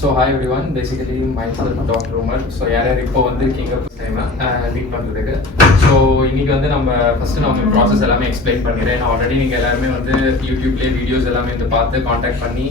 So hi everyone, basically myself Dr. Umar. So யார் இப்போ வந்திருக்கீங்க ஃபர்ஸ்ட் டைம் மீட் பண்ணுறதுக்கு. ஸோ இன்னைக்கு வந்து நம்ம ஃபர்ஸ்ட் நான் உங்களுக்கு ப்ராசஸ் எல்லாமே எக்ஸ்பிளைன் பண்ணிடுறேன். நான் ஆல்ரெடி நீங்கள் எல்லாருமே வந்து யூடியூப்லேயே வீடியோஸ் எல்லாமே வந்து பார்த்து காண்டாக்ட் பண்ணி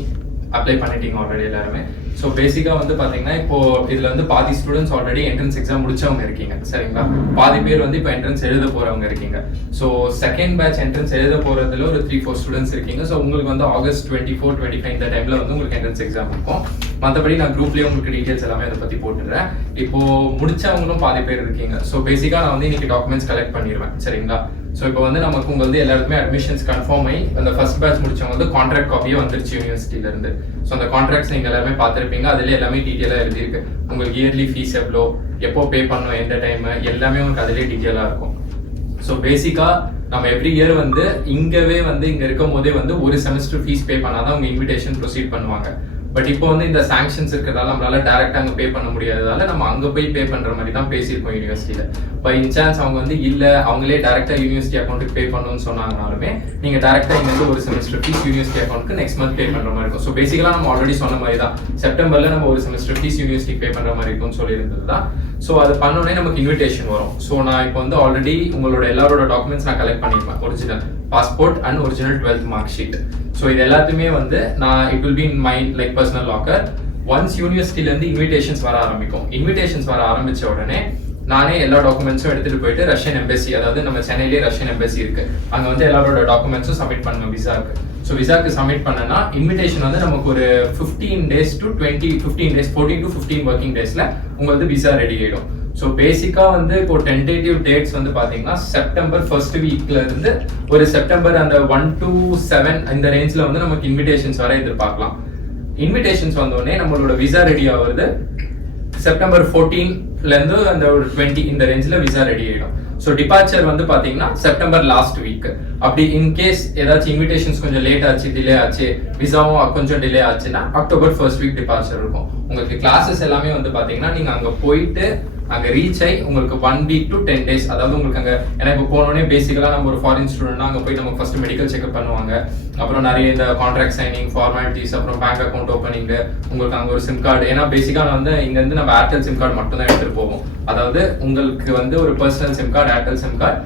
அப்ளை பண்ணிட்டீங்க ஆல்ரெடி எல்லாருமே. ஸோ பேசிக்காக வந்து பார்த்தீங்கன்னா இப்போ இதில் வந்து பாதி ஸ்டூடெண்ட்ஸ் ஆல்ரெடி என்ட்ரன்ஸ் எக்ஸாம் முடிச்சவங்க இருக்கீங்க, சரிங்களா? பாதி பேர் வந்து இப்போ என்ட்ரன்ஸ் எழுத போகிறவங்க இருக்கீங்க. ஸோ செகண்ட் பேட்ச் என்ட்ரன்ஸ் எழுத போகிறதுல ஒரு 3-4 ஸ்டூடெண்ட்ஸ் இருக்கீங்க. ஸோ உங்களுக்கு வந்து August 24-25 இந்த டைமில் வந்து உங்களுக்கு என்ட்ரன்ஸ் எக்ஸாம் இருக்கும். மற்றபடி நான் குரூப்லேயே உங்களுக்கு டீட்டெயில்ஸ் எல்லாமே அதை பற்றி போட்டுடுறேன். இப்போ முடிச்சவங்களும் பாதி பேர் இருக்கீங்க. ஸோ பேசிக்காக நான் வந்து இன்னைக்கு டாக்குமெண்ட்ஸ் கலெக்ட் பண்ணிடுவேன், சரிங்களா? ஸோ இப்போ வந்து நமக்கு வந்து எல்லாருக்குமே அட்மிஷன்ஸ் கன்ஃபார்ம் ஆகி அந்த ஃபர்ஸ்ட் பேட்ச் முடிச்சவங்க வந்து கான்ட்ராக்ட் காப்பியே வந்துருச்சு யூனிவர்சிட்டியிலேருந்து. ஸோ அந்த கான்ட்ராக்ட்ஸ் நீங்கள் எல்லாருமே பார்த்துருப்பீங்க. அதிலே எல்லாமே டீட்டெயிலாக எழுதியிருக்கு. உங்களுக்கு இயர்லி ஃபீஸ் எவ்வளோ, எப்போ பே பண்ணணும், எந்த டைமு, எல்லாமே உங்களுக்கு அதிலே டீட்டெயிலாக இருக்கும். ஸோ பேசிக்காக நம்ம எவ்ரி இயர் வந்து இங்கே இருக்கும் போதே வந்து ஒரு செமஸ்டர் ஃபீஸ் பே பண்ணாதான் அவங்க இன்விடேஷன் ப்ரொசீட் பண்ணுவாங்க. பட் இப்போ வந்து இந்த சாங்ஷன்ஸ் இருக்கிறதால நம்மளால டேரக்டா அங்கே பே பண்ண முடியாததால நம்ம அங்கே போய் பே பண்ற மாதிரி தான் பேசியிருக்கோம் யூனிவர்சிட்டியில. பை இன்சான்ஸ் அவங்க வந்து இல்லை அவங்களே டேரக்டா யூனிவர்சிட்டி அக்கௌண்ட்டுக்கு பே பண்ணணும்னு சொன்னாங்கனாலுமே நீங்க டேரக்டா இங்க ஒரு செமஸ்டர் ஃபீஸ் யூனிவர்சிட்டி அக்கௌண்ட்டுக்கு நெக்ஸ்ட் மந்த் பே பண்ற மாதிரி இருக்கும். ஸோ பேசிக்கலா நம்ம ஆல்ரெடி சொன்ன மாதிரி தான் செப்டம்பர்ல நம்ம ஒரு செமஸ்டர் ஃபீஸ் யூனிவர்சிட்டிக்கு பே பண்ற மாதிரி இருக்கும்னு சொல்லியிருந்தது தான். ஸோ அது பண்ணோடனே நமக்கு இன்விடேஷன் வரும். ஸோ நான் இப்போ வந்து ஆல்ரெடி உங்களோட எல்லாரோட டாக்குமெண்ட்ஸ் நான் கலெக்ட் பண்ணிருப்பேன். Original passport and original 12th mark sheet. So இது எல்லாத்தையுமே வந்து நான் it will be in my like personal locker. Once யூனிவர்சிட்டிலேருந்து இன்விடேஷன்ஸ் வர ஆரம்பிக்கும். இன்விடேஷன்ஸ் வர ஆரம்பிச்ச உடனே நானே எல்லா டாக்குமெண்ட்ஸும் எடுத்துட்டு போயிட்டு ரஷ்யன் எம்பசி, அதாவது நம்ம சென்னையிலேயே ரஷ்யன் எம்பசி இருக்கு, அங்கே வந்து எல்லாரோட டாக்குமெண்ட்ஸும் சப்மிட் பண்ணுவேன் விசாக்கு. ஸோ விசாக்கு சப்மிட் பண்ணனா இன்விடேஷன் வந்து நமக்கு ஒரு 15 days to 14 to 15 ஒர்க்கிங் டேஸ்ல உங்களுக்கு விசா ரெடி ஆயிடும். ஸோ பேசிக்கா வந்து இப்போ டென்டேட்டிவ் டேட்ஸ் வந்து பாத்தீங்கன்னா செப்டம்பர் ஃபர்ஸ்ட் வீக்ல இருந்து ஒரு செப்டம்பர் அந்த 1 to 7 இந்த ரேஞ்ச்ல வந்து நமக்கு இன்விடேஷன்ஸ் வர எதிர்பார்க்கலாம். இன்விடேஷன்ஸ் வந்தோடனே நம்மளோட விசா ரெடி ஆகுறது செப்டம்பர் 14ல இருந்து அந்த ஒரு 20 இந்த ரேஞ்ச்ல விசா ரெடி ஆயிடும். ஸோ டிபார்ச்சர் வந்து பாத்தீங்கன்னா செப்டம்பர் லாஸ்ட் வீக். அப்படி இன்கேஸ் ஏதாச்சும் இன்விடேஷன்ஸ் கொஞ்சம் லேட் ஆச்சு, டிலே ஆச்சு, விசாவும் கொஞ்சம் டிலே ஆச்சுன்னா அக்டோபர் ஃபர்ஸ்ட் வீக் டிபார்ச்சர் இருக்கும். உங்களுக்கு கிளாஸஸ் எல்லாமே வந்து பாத்தீங்கன்னா நீங்க அங்க போயிட்டு அங்க ரீச் ஆகி உங்களுக்கு 1 week to 10 days, அதாவது உங்களுக்கு அங்க எனக்கு போனோடனே பேசிக்கலா நம்ம ஒரு ஃபாரின் ஸ்டூடெண்ட்னா அங்க போயிட்டு நமக்கு ஃபர்ஸ்ட் மெடிக்கல் செக்அப் பண்ணுவாங்க. அப்புறம் நிறைய இந்த கான்ட்ராக்ட் சைனிங் ஃபார்மாலிட்டிஸ், அப்புறம் பேங்க் அக்கௌண்ட் ஓப்பனிங், உங்களுக்கு அங்க ஒரு சிம் கார்டு. ஏன்னா பேசிக்கா வந்து இங்க இருந்து நம்ம ஏர்டெல் சிம் கார்டு மட்டும் தான் எடுத்துட்டு போவோம். அதாவது உங்களுக்கு வந்து ஒரு personal sim card, Airtel sim card,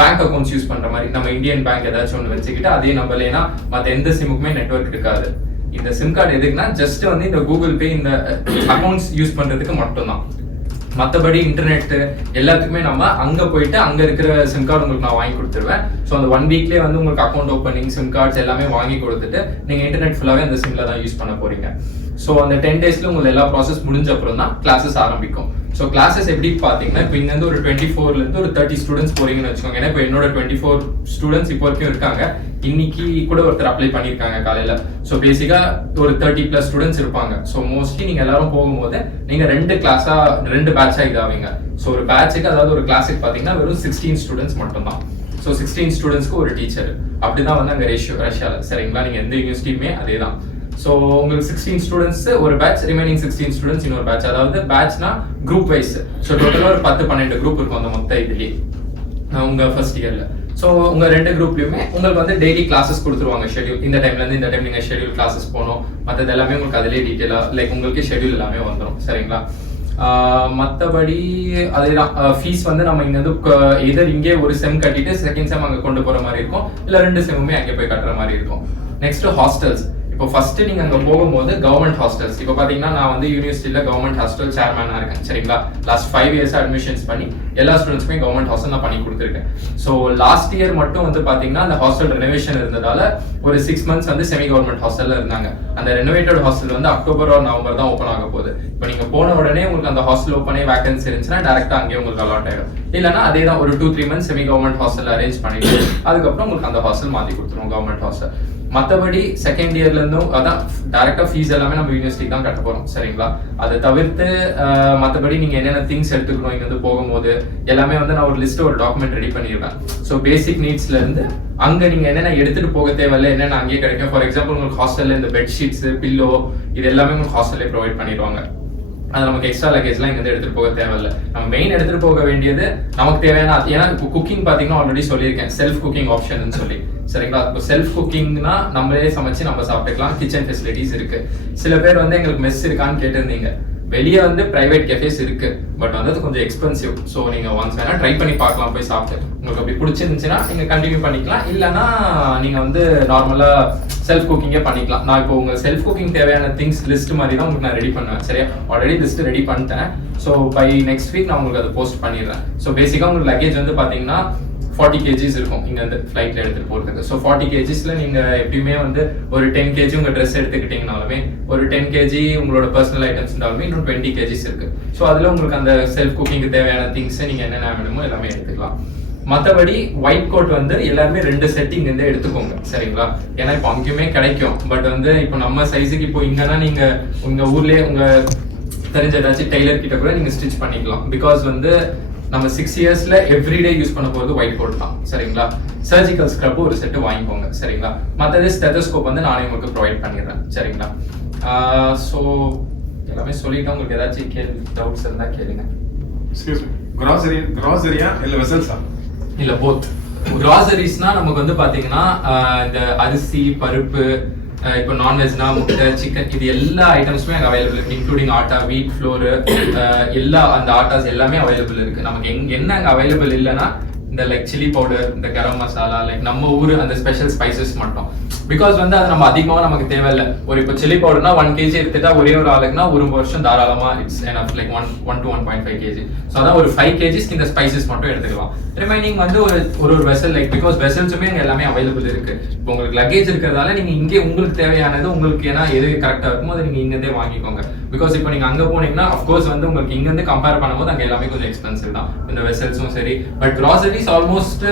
bank accounts use பண்ற மாதிரி நம்ம இந்தியன் பேங்க் ஏதாச்சும் ஒன்று வச்சுக்கிட்டு அதே நம்பர். ஏன்னா மற்ற எந்த சிம்முக்குமே நெட்வொர்க் இருக்காது. இந்த சிம் கார்டு எதுக்குன்னா ஜஸ்ட் வந்து இந்த கூகுள் பே இந்த அக்கௌண்ட்ஸ் யூஸ் பண்றதுக்கு மட்டும்தான். மற்றபடி இன்டர்நெட் எல்லாத்துக்குமே நம்ம அங்கே போயிட்டு அங்கே இருக்கிற சிம் கார்டு உங்களுக்கு நான் வாங்கி கொடுத்துருவேன். ஸோ அந்த 1 weekலேயே வந்து உங்களுக்கு அக்கௌண்ட் ஓப்பனிங், சிம் கார்ட்ஸ் எல்லாமே வாங்கி கொடுத்துட்டு நீங்கள் இன்டர்நெட் ஃபுல்லாகவே அந்த சிம்ல தான் யூஸ் பண்ண போறீங்க. ஸோ அந்த 10 daysல உங்களுக்கு எல்லா ப்ராசஸ் முடிஞ்ச அப்புறம் தான் கிளாஸஸ் ஆரம்பிக்கும். ஸோ கிளாஸஸ் எப்படி பார்த்தீங்கன்னா இப்போ இங்கேருந்து ஒரு 24லேருந்து ஒரு 30 ஸ்டூடெண்ட்ஸ் போறீங்கன்னு வச்சுக்கோங்க. ஏன்னா இப்போ என்னோட 24 ஸ்டூடெண்ட்ஸ் இப்போ வரைக்கும் இருக்காங்க. இன்னைக்கு கூட ஒருத்தர் அப்ளை பண்ணியிருக்காங்க காலையில. ஸோ பேசிக்கா ஒரு 30+ ஸ்டூடெண்ட்ஸ் இருப்பாங்க. ஸோ மோஸ்ட்லி நீங்க எல்லாரும் போகும்போது நீங்க 2 பேட்சா இதாவீங்க. ஸோ ஒரு பேட்சுக்கு அதாவது ஒரு கிளாஸுக்கு பாத்தீங்கன்னா வெறும் 16 ஸ்டூடெண்ட்ஸ் மட்டும் தான். ஸோ 16 ஸ்டூடெண்ட்ஸ்க்கு ஒரு டீச்சர், அப்படிதான் வந்து அங்க ரேஷியோ ரஷ்யால, சரிங்களா? நீங்க எந்த யூனிவர்சிட்டியுமே அதே தான். ஸோ உங்களுக்கு 16 ஸ்டூடெண்ட்ஸ் ஒரு பேட்ச், ரிமைனிங் 16 ஸ்டூடெண்ட்ஸ் இன்னொரு பேட்ச். அதாவது பேட்ச்னா குரூப் வைஸ். ஸோ டோட்டலாக ஒரு 10-12 குரூப் இருக்கும் அந்த மொத்த இதுலேயே உங்க ஃபர்ஸ்ட் இயர்ல. ஸோ உங்க 2 குரூப்லயுமே உங்களுக்கு வந்து டெய்லி கிளாஸஸ் கொடுத்துருவாங்க. ஷெட்யூல் இந்த டைம்ல இருந்து இந்த டைம் நீங்க ஷெட்யூல் கிளாஸஸ் போகணும். மற்றது எல்லாமே உங்களுக்கு அதிலே டீட்டெயிலா லைக் உங்களுக்கு ஷெட்யூல் எல்லாமே வந்துடும், சரிங்களா? மற்றபடி அதேதான். ஃபீஸ் வந்து நம்ம இங்க வந்து எதர் இங்கே ஒரு செம் கட்டிட்டு செகண்ட் செம் அங்கே கொண்டு போற மாதிரி இருக்கும், இல்லை 2 செம்முமே அங்கே போய் கட்டுற மாதிரி இருக்கும். Next hostels. இப்போ ஃபர்ஸ்ட் நீங்க அங்க போகும்போது கவர்மெண்ட் ஹாஸ்டல்ஸ். இப்போ பாத்தீங்கன்னா நான் வந்து யூனிவர்சிட்டியில கவர்மெண்ட் ஹாஸ்டல் சேர்மேனா இருக்கேன், சரிங்களா? லாஸ்ட் 5 years அட்மிஷன்ஸ் பண்ணி எல்லா ஸ்டூடெண்ட்ஸ்க்குமே கவர்மெண்ட் ஹாஸ்டல் நான் பண்ணி கொடுத்துருக்கேன். ஸோ லாஸ்ட் இயர் மட்டும் வந்து பாத்தீங்கன்னா அந்த ஹாஸ்டல் ரெனோவேஷன் இருந்ததால ஒரு 6 months வந்து செமி கவர்மெண்ட் ஹாஸ்டல்ல இருந்தாங்க. அந்த ரெனோவேட்டட் ஹாஸ்டல் வந்து அக்டோபர் or நவம்பர் தான் ஓப்பன் ஆக போகுது. இப்போ நீங்க போன உடனே உங்களுக்கு அந்த ஹாஸ்டல் ஓப்பனே வேகன்சி இருந்துச்சுன்னா டேரக்டா அங்கேயே உங்களுக்கு அலாட் ஆயிடும். இல்லைன்னா அதே தான் ஒரு 2-3 months semi government hostel arrange பண்ணிட்டு அதுக்கப்புறம் உங்களுக்கு அந்த ஹாஸ்டல் மாத்தி கொடுத்துருவோம் கவர்மெண்ட் ஹாஸ்டல். மற்றபடி செகண்ட் இயர்ல இருந்தும் அதான் டேரக்டா ஃபீஸ் எல்லாமே நம்ம யூனிவர்சிட்டிக்கு தான் கட்ட போறோம், சரிங்களா? அதை தவிர்த்து மற்றபடி நீங்க என்னென்ன திங்ஸ் எடுத்துக்கணும் இங்க வந்து போகும்போது எல்லாமே வந்து நான் ஒரு லிஸ்ட், ஒரு டாக்குமெண்ட் ரெடி பண்ணிடுவேன். ஸோ பேசிக் நீட்ஸ்ல இருந்து அங்க நீங்க என்னென்ன எடுத்துட்டு போக தேவையில்ல, என்னென்ன அங்கேயே கிடைக்கும். ஃபார் எக்ஸாம்பிள் உங்களுக்கு ஹாஸ்டல்ல இந்த பெட்ஷீட்ஸ், பில்லோ இது எல்லாமே உங்களுக்கு ஹாஸ்டல்லே ப்ரொவைட் பண்ணிடுவாங்க. அது நமக்கு எக்ஸ்ட்ரா லக்கேஜ்லாம் இங்கே எடுத்துகிட்டு போக தேவையில்லை. நம்ம மெயின் எடுத்துகிட்டு போக வேண்டியது நமக்கு தேவையான, ஏன்னா இப்போ குக்கிங் பார்த்தீங்கன்னா ஆல்ரெடி சொல்லியிருக்கேன் செல்ஃப் குக்கிங் ஆப்ஷன் சொல்லி, சரிங்களா? இப்போ செல்ஃப் குக்கிங்னா நம்மளே சமைச்சு நம்ம சாப்பிட்டுக்கலாம், கிச்சன் ஃபெசிலிட்டிஸ் இருக்கு. சில பேர் வந்து எங்களுக்கு மெஸ் இருக்கான்னு கேட்டிருந்தீங்க. வெளியே வந்து பிரைவேட் கெஃபேஸ் இருக்கு, பட் வந்து அது கொஞ்சம் எக்ஸ்பென்சிவ். ஸோ நீங்க ஒன்ஸ் வேணா ட்ரை பண்ணி பார்க்கலாம் போய் சாப்பிட்டு. உங்களுக்கு அப்படி பிடிச்சிருந்துச்சுன்னா நீங்க கண்டினியூ பண்ணிக்கலாம், இல்லைன்னா நீங்க வந்து நார்மலா செல்ஃப் குக்கிங்கே பண்ணிக்கலாம். நான் இப்போ உங்க செல்ஃப் குக்கிங் தேவையான திங்ஸ் லிஸ்ட் மாதிரி தான் உங்களுக்கு நான் ரெடி பண்ணுவேன், சரியா? ஆல்ரெடி லிஸ்ட் ரெடி பண்ணிட்டேன். ஸோ பை நெக்ஸ்ட் வீக் நான் உங்களுக்கு அதை போஸ்ட் பண்ணிடுறேன். ஸோ பேசிக்காக உங்களுக்கு லக்கேஜ் வந்து பாத்தீங்கன்னா 40 kgs இருக்கும் இங்க இருந்து ஃபிளைட்ல எடுத்துட்டு போறதுக்கு. ஸோ 40 kgsல நீங்க எப்பயுமே வந்து ஒரு 10 kg உங்க ட்ரெஸ் எடுத்துக்கிட்டீங்கனாலுமே, ஒரு 10 kg உங்களோட பர்சனல் ஐட்டம்ஸ் இருந்தாலுமே இன்னும் 20 kgs இருக்கு. ஸோ அதுல உங்களுக்கு அந்த செல்ஃப் குக்கிங்க்கு தேவையான திங்ஸ் நீங்க என்னென்ன வேணுமோ எல்லாமே எடுத்துக்கலாம். மற்றபடி ஒயிட் கோட் வந்து எல்லாருமே 2 செட் இங்க இருந்து எடுத்துக்கோங்க, சரிங்களா? ஏன்னா இப்போ அங்கேயுமே கிடைக்கும், பட் வந்து இப்போ நம்ம சைஸுக்கு இப்போ இங்கன்னா நீங்க உங்க ஊர்லயே உங்க தெரிஞ்ச ஏதாச்சும் டெய்லர் கிட்ட கூட நீங்க ஸ்டிச் பண்ணிக்கலாம். பிகாஸ் வந்து நம்ம 6 இயர்ஸ்ல எவ்ரிடே யூஸ் பண்ண போறது ஒயிட் கோட் தான், சரிங்களா? சர்ஜிக்கல் ஸ்க்ரப் ஒரு செட்டு வாங்கிக்கோங்க, சரிங்களா? மற்றது ஸ்டெத்தோஸ்கோப் வந்து நானே உங்களுக்கு ப்ரொவைட் பண்ணிடுறேன், சரிங்களா? ஸோ எல்லாமே சொல்லிட்டேன். உங்களுக்கு ஏதாச்சும் கேள்வி டவுட்ஸ் இருந்தா கேளுங்க. கிராசரியா இல்ல வெசல்ஸா? இல்ல போத். கிராசரிஸ்னா நமக்கு வந்து பாத்தீங்கன்னா இந்த அரிசி, பருப்பு, இப்போ நான்வெஜ்னா முட்டை, சிக்கன், இது எல்லா ஐட்டம்ஸுமே அங்கே அவைலபிள் இருக்கு, இன்க்ளூடிங் ஆட்டா, வீட் ஃப்ளோரு, எல்லா அந்த ஆட்டாஸ் எல்லாமே அவைலபிள் இருக்கு. நமக்கு என்ன அங்கே அவைலபிள் இல்லைன்னா இந்த லைக் சில்லி பவுடர், இந்த கரம் மசாலா, லைக் நம்ம ஊர் அந்த ஸ்பெஷல் ஸ்பைசஸ் மட்டும். பிகாஸ் வந்து அது நம்ம அதிகமாக நமக்கு தேவையில்லை. ஒரு இப்போ சில்லி பவுடர்னா 1 kg எடுத்துட்டா ஒரே ஒரு ஆளுக்குன்னா ஒரு வருஷம் தாராளமா it's enough, like 1 to 1.5 kg. So அதான் ஒரு 5 kgs இந்த ஸ்பைசஸ் மட்டும் எடுத்துக்கலாம். ரிமைனிங் வந்து ஒரு வெசல், லைக் பிகாஸ் வெசல்ஸுமே அங்கே எல்லாமே அவைலபிள் இருக்கு. இப்போ உங்களுக்கு லக்கேஜ் இருக்கிறதால நீங்க இங்கே உங்களுக்கு தேவையானது உங்களுக்கு ஏன்னா எது கரெக்டாக இருக்குமோ அதை நீங்க இங்கே வாங்கிக்கோங்க. பிகாஸ் இப்போ நீங்க அங்கே போனீங்கன்னா அஃப்கோர்ஸ் வந்து உங்களுக்கு இங்கேருந்து கம்பேர் பண்ணும்போது அங்கே எல்லாமே கொஞ்சம் எக்ஸ்பென்சிவ் தான், இந்த வெசல்ஸும் சரி. பட் கிராசரிஸ் ஆல்மோஸ்ட்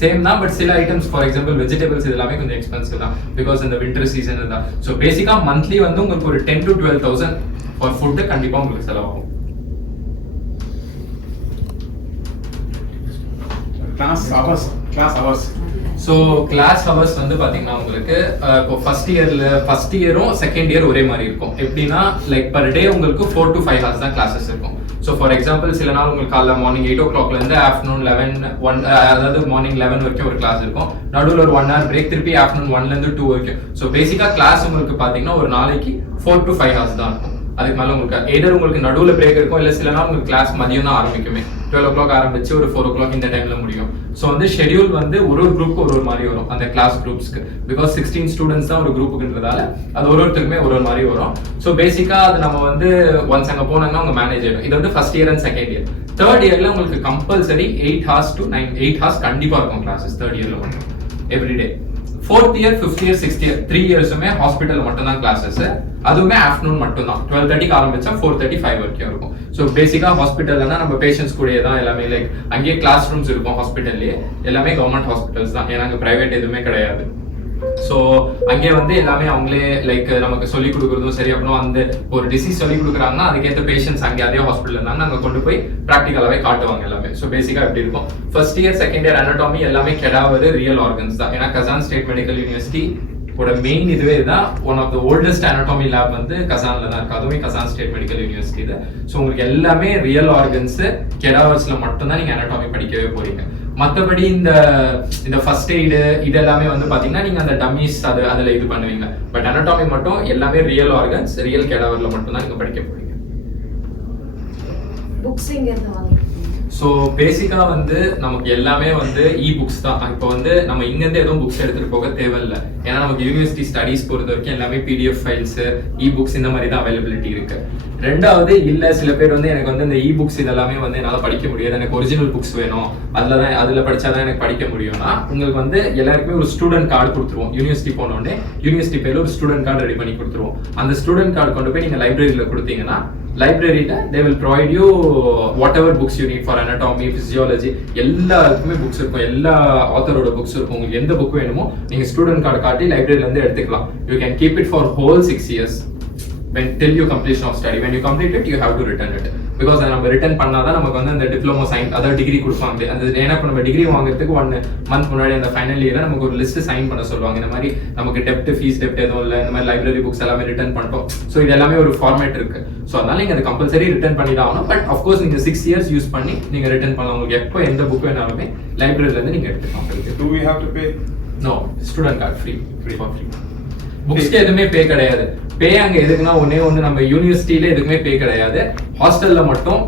சேம் தான், பட் சில ஐட்டம்ஸ் ஃபார் எக்ஸாம்பிள் வெஜிடபிள்ஸ் இது எல்லாமே கொஞ்சம் எக்ஸ்பென்சிவ் தான் பிகாஸ் இந்த வின்டர் சீசன் தான். ஸோ பேசிக்கா மந்த்லி வந்து உங்களுக்கு ஒரு 10 to 12,000 ஃபார் ஃபுட் கண்டிப்பா உங்களுக்கு செலவாகும். ஸோ கிளாஸ் ஹவர்ஸ் வந்து பாத்தீங்கன்னா உங்களுக்கு இப்போ ஃபர்ஸ்ட் இயரும் செகண்ட் இயர் ஒரே மாதிரி இருக்கும். எப்படின்னா லைக் பர் டே உங்களுக்கு 4 to 5 hours தான் கிளாஸஸ் இருக்கும். ஸோ ஃபார் எக்ஸாம்பிள் சில நாள் உங்களுக்கு காலைல மார்னிங் 8 o'clock இருந்து ஆஃப்டர்நூன் 11 அதாவது மார்னிங் 11 வரைக்கும் ஒரு கிளாஸ் இருக்கும். நடுவில் ஒரு 1 hour பிரேக், திருப்பி ஆஃப்டர்நூன் 1 to 2 வரைக்கும். ஸோ பேசிக்கா கிளாஸ் உங்களுக்கு பாத்தீங்கன்னா ஒரு நாளைக்கு 4 to 5 hours தான் இருக்கும். அதுக்கு மேல உங்களுக்கு எதர் உங்களுக்கு நடுவில் பிரேக் இருக்கும், இல்ல சில நாள் உங்களுக்கு கிளாஸ் மதியம் தான் ஆரம்பிக்குமே. 12 o'clock ஆரம்பிச்சு ஒரு 4 o'clock இந்த டைம்ல முடியும். ஸோ வந்து ஷெடியூல் வந்து ஒரு குரூப்புக்கு ஒரு மாதிரி வரும் அந்த கிளாஸ் குரூப்ஸ்க்கு. பிகாஸ் 16 ஸ்டூடெண்ட்ஸ் தான் ஒரு குரூப்புக்குன்றதால அது ஒருத்தருக்குமே ஒரு மாதிரி வரும். ஸோ பேசிக்கா அது நம்ம வந்து ஒன்ஸ் அங்க போனாங்கன்னா உங்க மேனேஜ் ஆயிடும். இது வந்து first year and second year. Third இயர்ல உங்களுக்கு கம்பல்சரி 8 hours to 8 hours கண்டிப்பா இருக்கும் கிளாஸஸ் தேர்ட் இயர்ல மட்டும் every day. 4th year, 5th year, 6th year 3 இயர்ஸுமே ஹாஸ்பிட்டல் மட்டும் தான் கிளாஸஸ். அதுவுமே ஆஃப்டர்நூன் மட்டும் தான். 12:30 ஆரம்பிச்சா 4:35 வரைக்கும் இருக்கும். ஸோ பேசிக்கா ஹாஸ்பிட்டல்னா நம்ம பேஷண்ட்ஸ் கூடயே தான் எல்லாமே, லைக் அங்கேயே கிளாஸ் ரூம்ஸ் இருக்கும் ஹாஸ்பிட்டல்லேயே. எல்லாமே கவர்மெண்ட் ஹாஸ்பிட்டல்ஸ் தான், ஏன்னா அங்கே பிரைவேட் எதுவுமே கிடையாது. ஸோ அங்கே வந்து எல்லாமே அவங்களே லைக் நமக்கு சொல்லிக் கொடுக்குறதும் சரி. அப்புறம் அந்த ஒரு டிசீஸ் சொல்லி கொடுக்குறாங்கன்னா அதுக்கேற்ற பேஷண்ட்ஸ் அங்கே அதே ஹாஸ்பிட்டல் இருந்தாங்க, அங்கே கொண்டு போய் ப்ராக்டிக்கலாகவே காட்டுவாங்க எல்லாமே. ஸோ பேசிக்காக எப்படி இருக்கும், first year second year anatomy எல்லாமே கெடாவது ரியல் ஆர்கன்ஸ் தான். ஏன்னா Kazan state medical university main இதுவே தான். One of the oldest anatomy lab வந்து கசான்ல தான் இருக்கு. அதுவுமே கசான் ஸ்டேட் மெடிக்கல் யூனிவர்சிட்டி தான். ஸோ உங்களுக்கு எல்லாமே ரியல் ஆர்கன்ஸ் கெடாவர்ஸ்ல மட்டும்தான் நீங்க அனாட்டமி படிக்கவே போறீங்க. மற்றபடி இந்த ஃபர்ஸ்ட் எய்டு இது எல்லாமே வந்து பாத்தீங்கன்னா நீங்க அந்த டம்மிஸ் அதுல இது பண்ணுவீங்க. பட் அனாட்டமி மட்டும் எல்லாமே ரியல் ஆர்கன்ஸ் ரியல் கெடாவர்ல மட்டும் தான் நீங்க படிக்க போறீங்க. ஸோ பேசிக்கா வந்து நமக்கு எல்லாமே வந்து இ புக்ஸ் தான். இப்போ வந்து நம்ம இங்கேருந்து எதுவும் புக்ஸ் எடுத்துட்டு போக தேவையில்லை. ஏன்னா நமக்கு யூனிவர்சிட்டி ஸ்டடீஸ் பொறுத்த வரைக்கும் எல்லாமே பிடிஎஃப் ஃபைல்ஸ், இ புக்ஸ் இந்த மாதிரி தான் அவைலபிலிட்டி இருக்கு. ரெண்டாவது இல்ல சில பேர் வந்து எனக்கு வந்து இந்த இ புக்ஸ் இதெல்லாமே வந்து என்னால் படிக்க முடியாது, எனக்கு ஒரிஜினல் புக்ஸ் வேணும், அதில் படிச்சாதான் எனக்கு படிக்க முடியும்னா உங்களுக்கு வந்து எல்லாருக்குமே ஒரு ஸ்டூடெண்ட் கார்டு கொடுத்துருவோம். யூனிவர்சிட்டி போனோடனே யூனிவர்சிட்டி பேர்ல ஒரு ஸ்டூடெண்ட் கார்டு ரெடி பண்ணி கொடுத்துருவோம். அந்த ஸ்டூடெண்ட் கார்டு கொண்டு போய் நீங்க லைப்ரரியில கொடுத்தீங்கன்னா லைப்ரரியில they will provide you whatever books you need for anatomy, physiology எல்லாருக்குமே புக்ஸ் இருக்கும். எல்லா ஆத்தரோட புக்ஸ் இருக்கும். உங்களுக்கு எந்த புக் வேணுமோ நீங்க ஸ்டூடெண்ட் கார்டு காட்டி லைப்ரரியில இருந்து எடுத்துக்கலாம். You can keep it for whole 6 years. till you completion of study. When you complete it, you have to return it. Because நம்ம ரிட்டர்ன் பண்ணாதான் நமக்கு வந்து அந்த டிப்ளமோ சைன் அதாவது டிகிரி கொடுப்பாங்க. அந்த ஏன்னா இப்போ நம்ம டிகிரி வாங்குறதுக்கு 1 மந்த் முன்னாடி அந்த ஃபைனல் இயர்ல நமக்கு ஒரு லிஸ்ட் சைன் பண்ண சொல்லுவாங்க. இந்த மாதிரி நமக்கு டெப்ட் ஃபீஸ் டெப்ட் எதுவும் இல்லை, இந்த மாதிரி லைப்ரரி புக்ஸ் எல்லாமே ரிட்டர்ன் பண்ணிட்டோம். ஸோ இது எல்லாமே ஒரு ஃபார்மேட் இருக்கு. ஸோ அதனால நீங்க அது கம்பல்சரி ரிட்டர்ன் பண்ணி தான் ஆகணும். பட் அஃப்கோர்ஸ் நீங்க 6 இயர்ஸ் யூஸ் பண்ணி நீங்க ரிட்டர்ன் பண்ணலாம். உங்களுக்கு எப்போ எந்த புக் வேணாலுமே லைப்ரரியில இருந்து நீங்க எடுத்துக்கலாம். Do we have to pay? No, student card free for free. புக்ஸ்க்கு எதுவுமே பே கிடையாது. பே அங்க எதுக்குன்னா ஒண்ணு நம்ம யூனிவர்சிட்டியில எதுக்குமே பே கிடையாது. ஹாஸ்டல்ல மட்டும்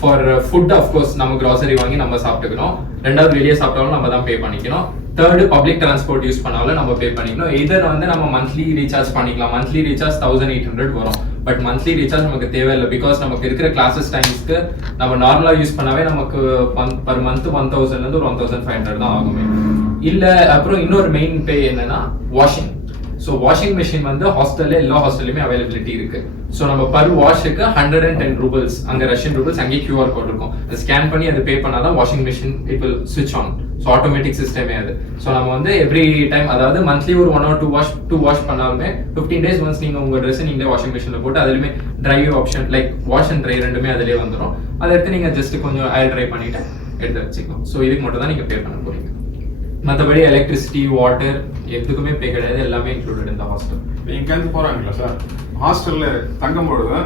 ஃபார் ஃபுட் அஃப்கோர்ஸ் நம்ம கிராசரி வாங்கி நம்ம சாப்பிட்டுக்கணும். ரெண்டாவது வெளியே சாப்பிட்டாலும் நம்ம தான் பே பண்ணிக்கணும். தேர்டு பப்ளிக் டிரான்ஸ்போர்ட் யூஸ் பண்ணாலும் நம்ம பே பண்ணிக்கணும். இதர் வந்து நம்ம மந்த்லி ரீசார்ஜ் பண்ணிக்கலாம். மந்த்லி ரீசார்ஜ் 1800 வரும். பட் மந்த்லி ரீசார்ஜ் நமக்கு தேவையில்லை. பிகாஸ் நமக்கு இருக்கிற கிளாஸஸ் டைம்ஸ்க்கு நம்ம நார்மலா யூஸ் பண்ணாவே நமக்கு பர் மந்த் 1000 இருந்து ஒரு 1500 தான் ஆகுமே. இல்ல அப்புறம் இன்னொரு மெயின் பே என்னன்னா வாஷிங். ஸோ வாஷிங் மிஷின் வந்து ஹாஸ்டல்ல எல்லா ஹாஸ்டல்லையுமே அவைலபிலிட்டி இருக்கு. ஸோ நம்ம பர் வாஷுக்கு 110 ரூபல்ஸ் அங்கே ரஷ்யன் ரூபல்ஸ் அங்கேயே கியூஆர் கோட் இருக்கும். அதை ஸ்கேன் பண்ணி அதை பே பண்ணாதான் வாஷிங் மிஷின் இட் வில் ஸ்விட்ச் ஆன். ஸோ ஆட்டோமேட்டிக் சிஸ்டமே அது. ஸோ நம்ம வந்து எவ்ரி டைம் அதாவது மந்த்லி ஒரு 1 or 2 வாஷ் பண்ணாலுமே 15 days ஒன்ஸ் நீங்க உங்க ட்ரெஸ் நீங்களே வாஷிங் மிஷின்ல போட்டு அதுலயுமே dry option like wash and try ரெண்டுமே அதிலே வந்துடும். அதை எடுத்து நீங்க ஜஸ்ட் கொஞ்சம் ஏர் ட்ரை பண்ணிட்டு எடுத்து வச்சுக்கலாம். ஸோ இதுக்கு மட்டும் தான் நீங்க பே பண்ண போறீங்க. மற்றபடி எலக்ட்ரிசிட்டி வாட்டர் எதுக்குமே பே கிடையாது. எல்லாமே இன்க்ளூடட் இந்த ஹாஸ்டல். இங்கேருந்து போறாங்களா சார் ஹாஸ்டல்ல தங்கும்பொழுது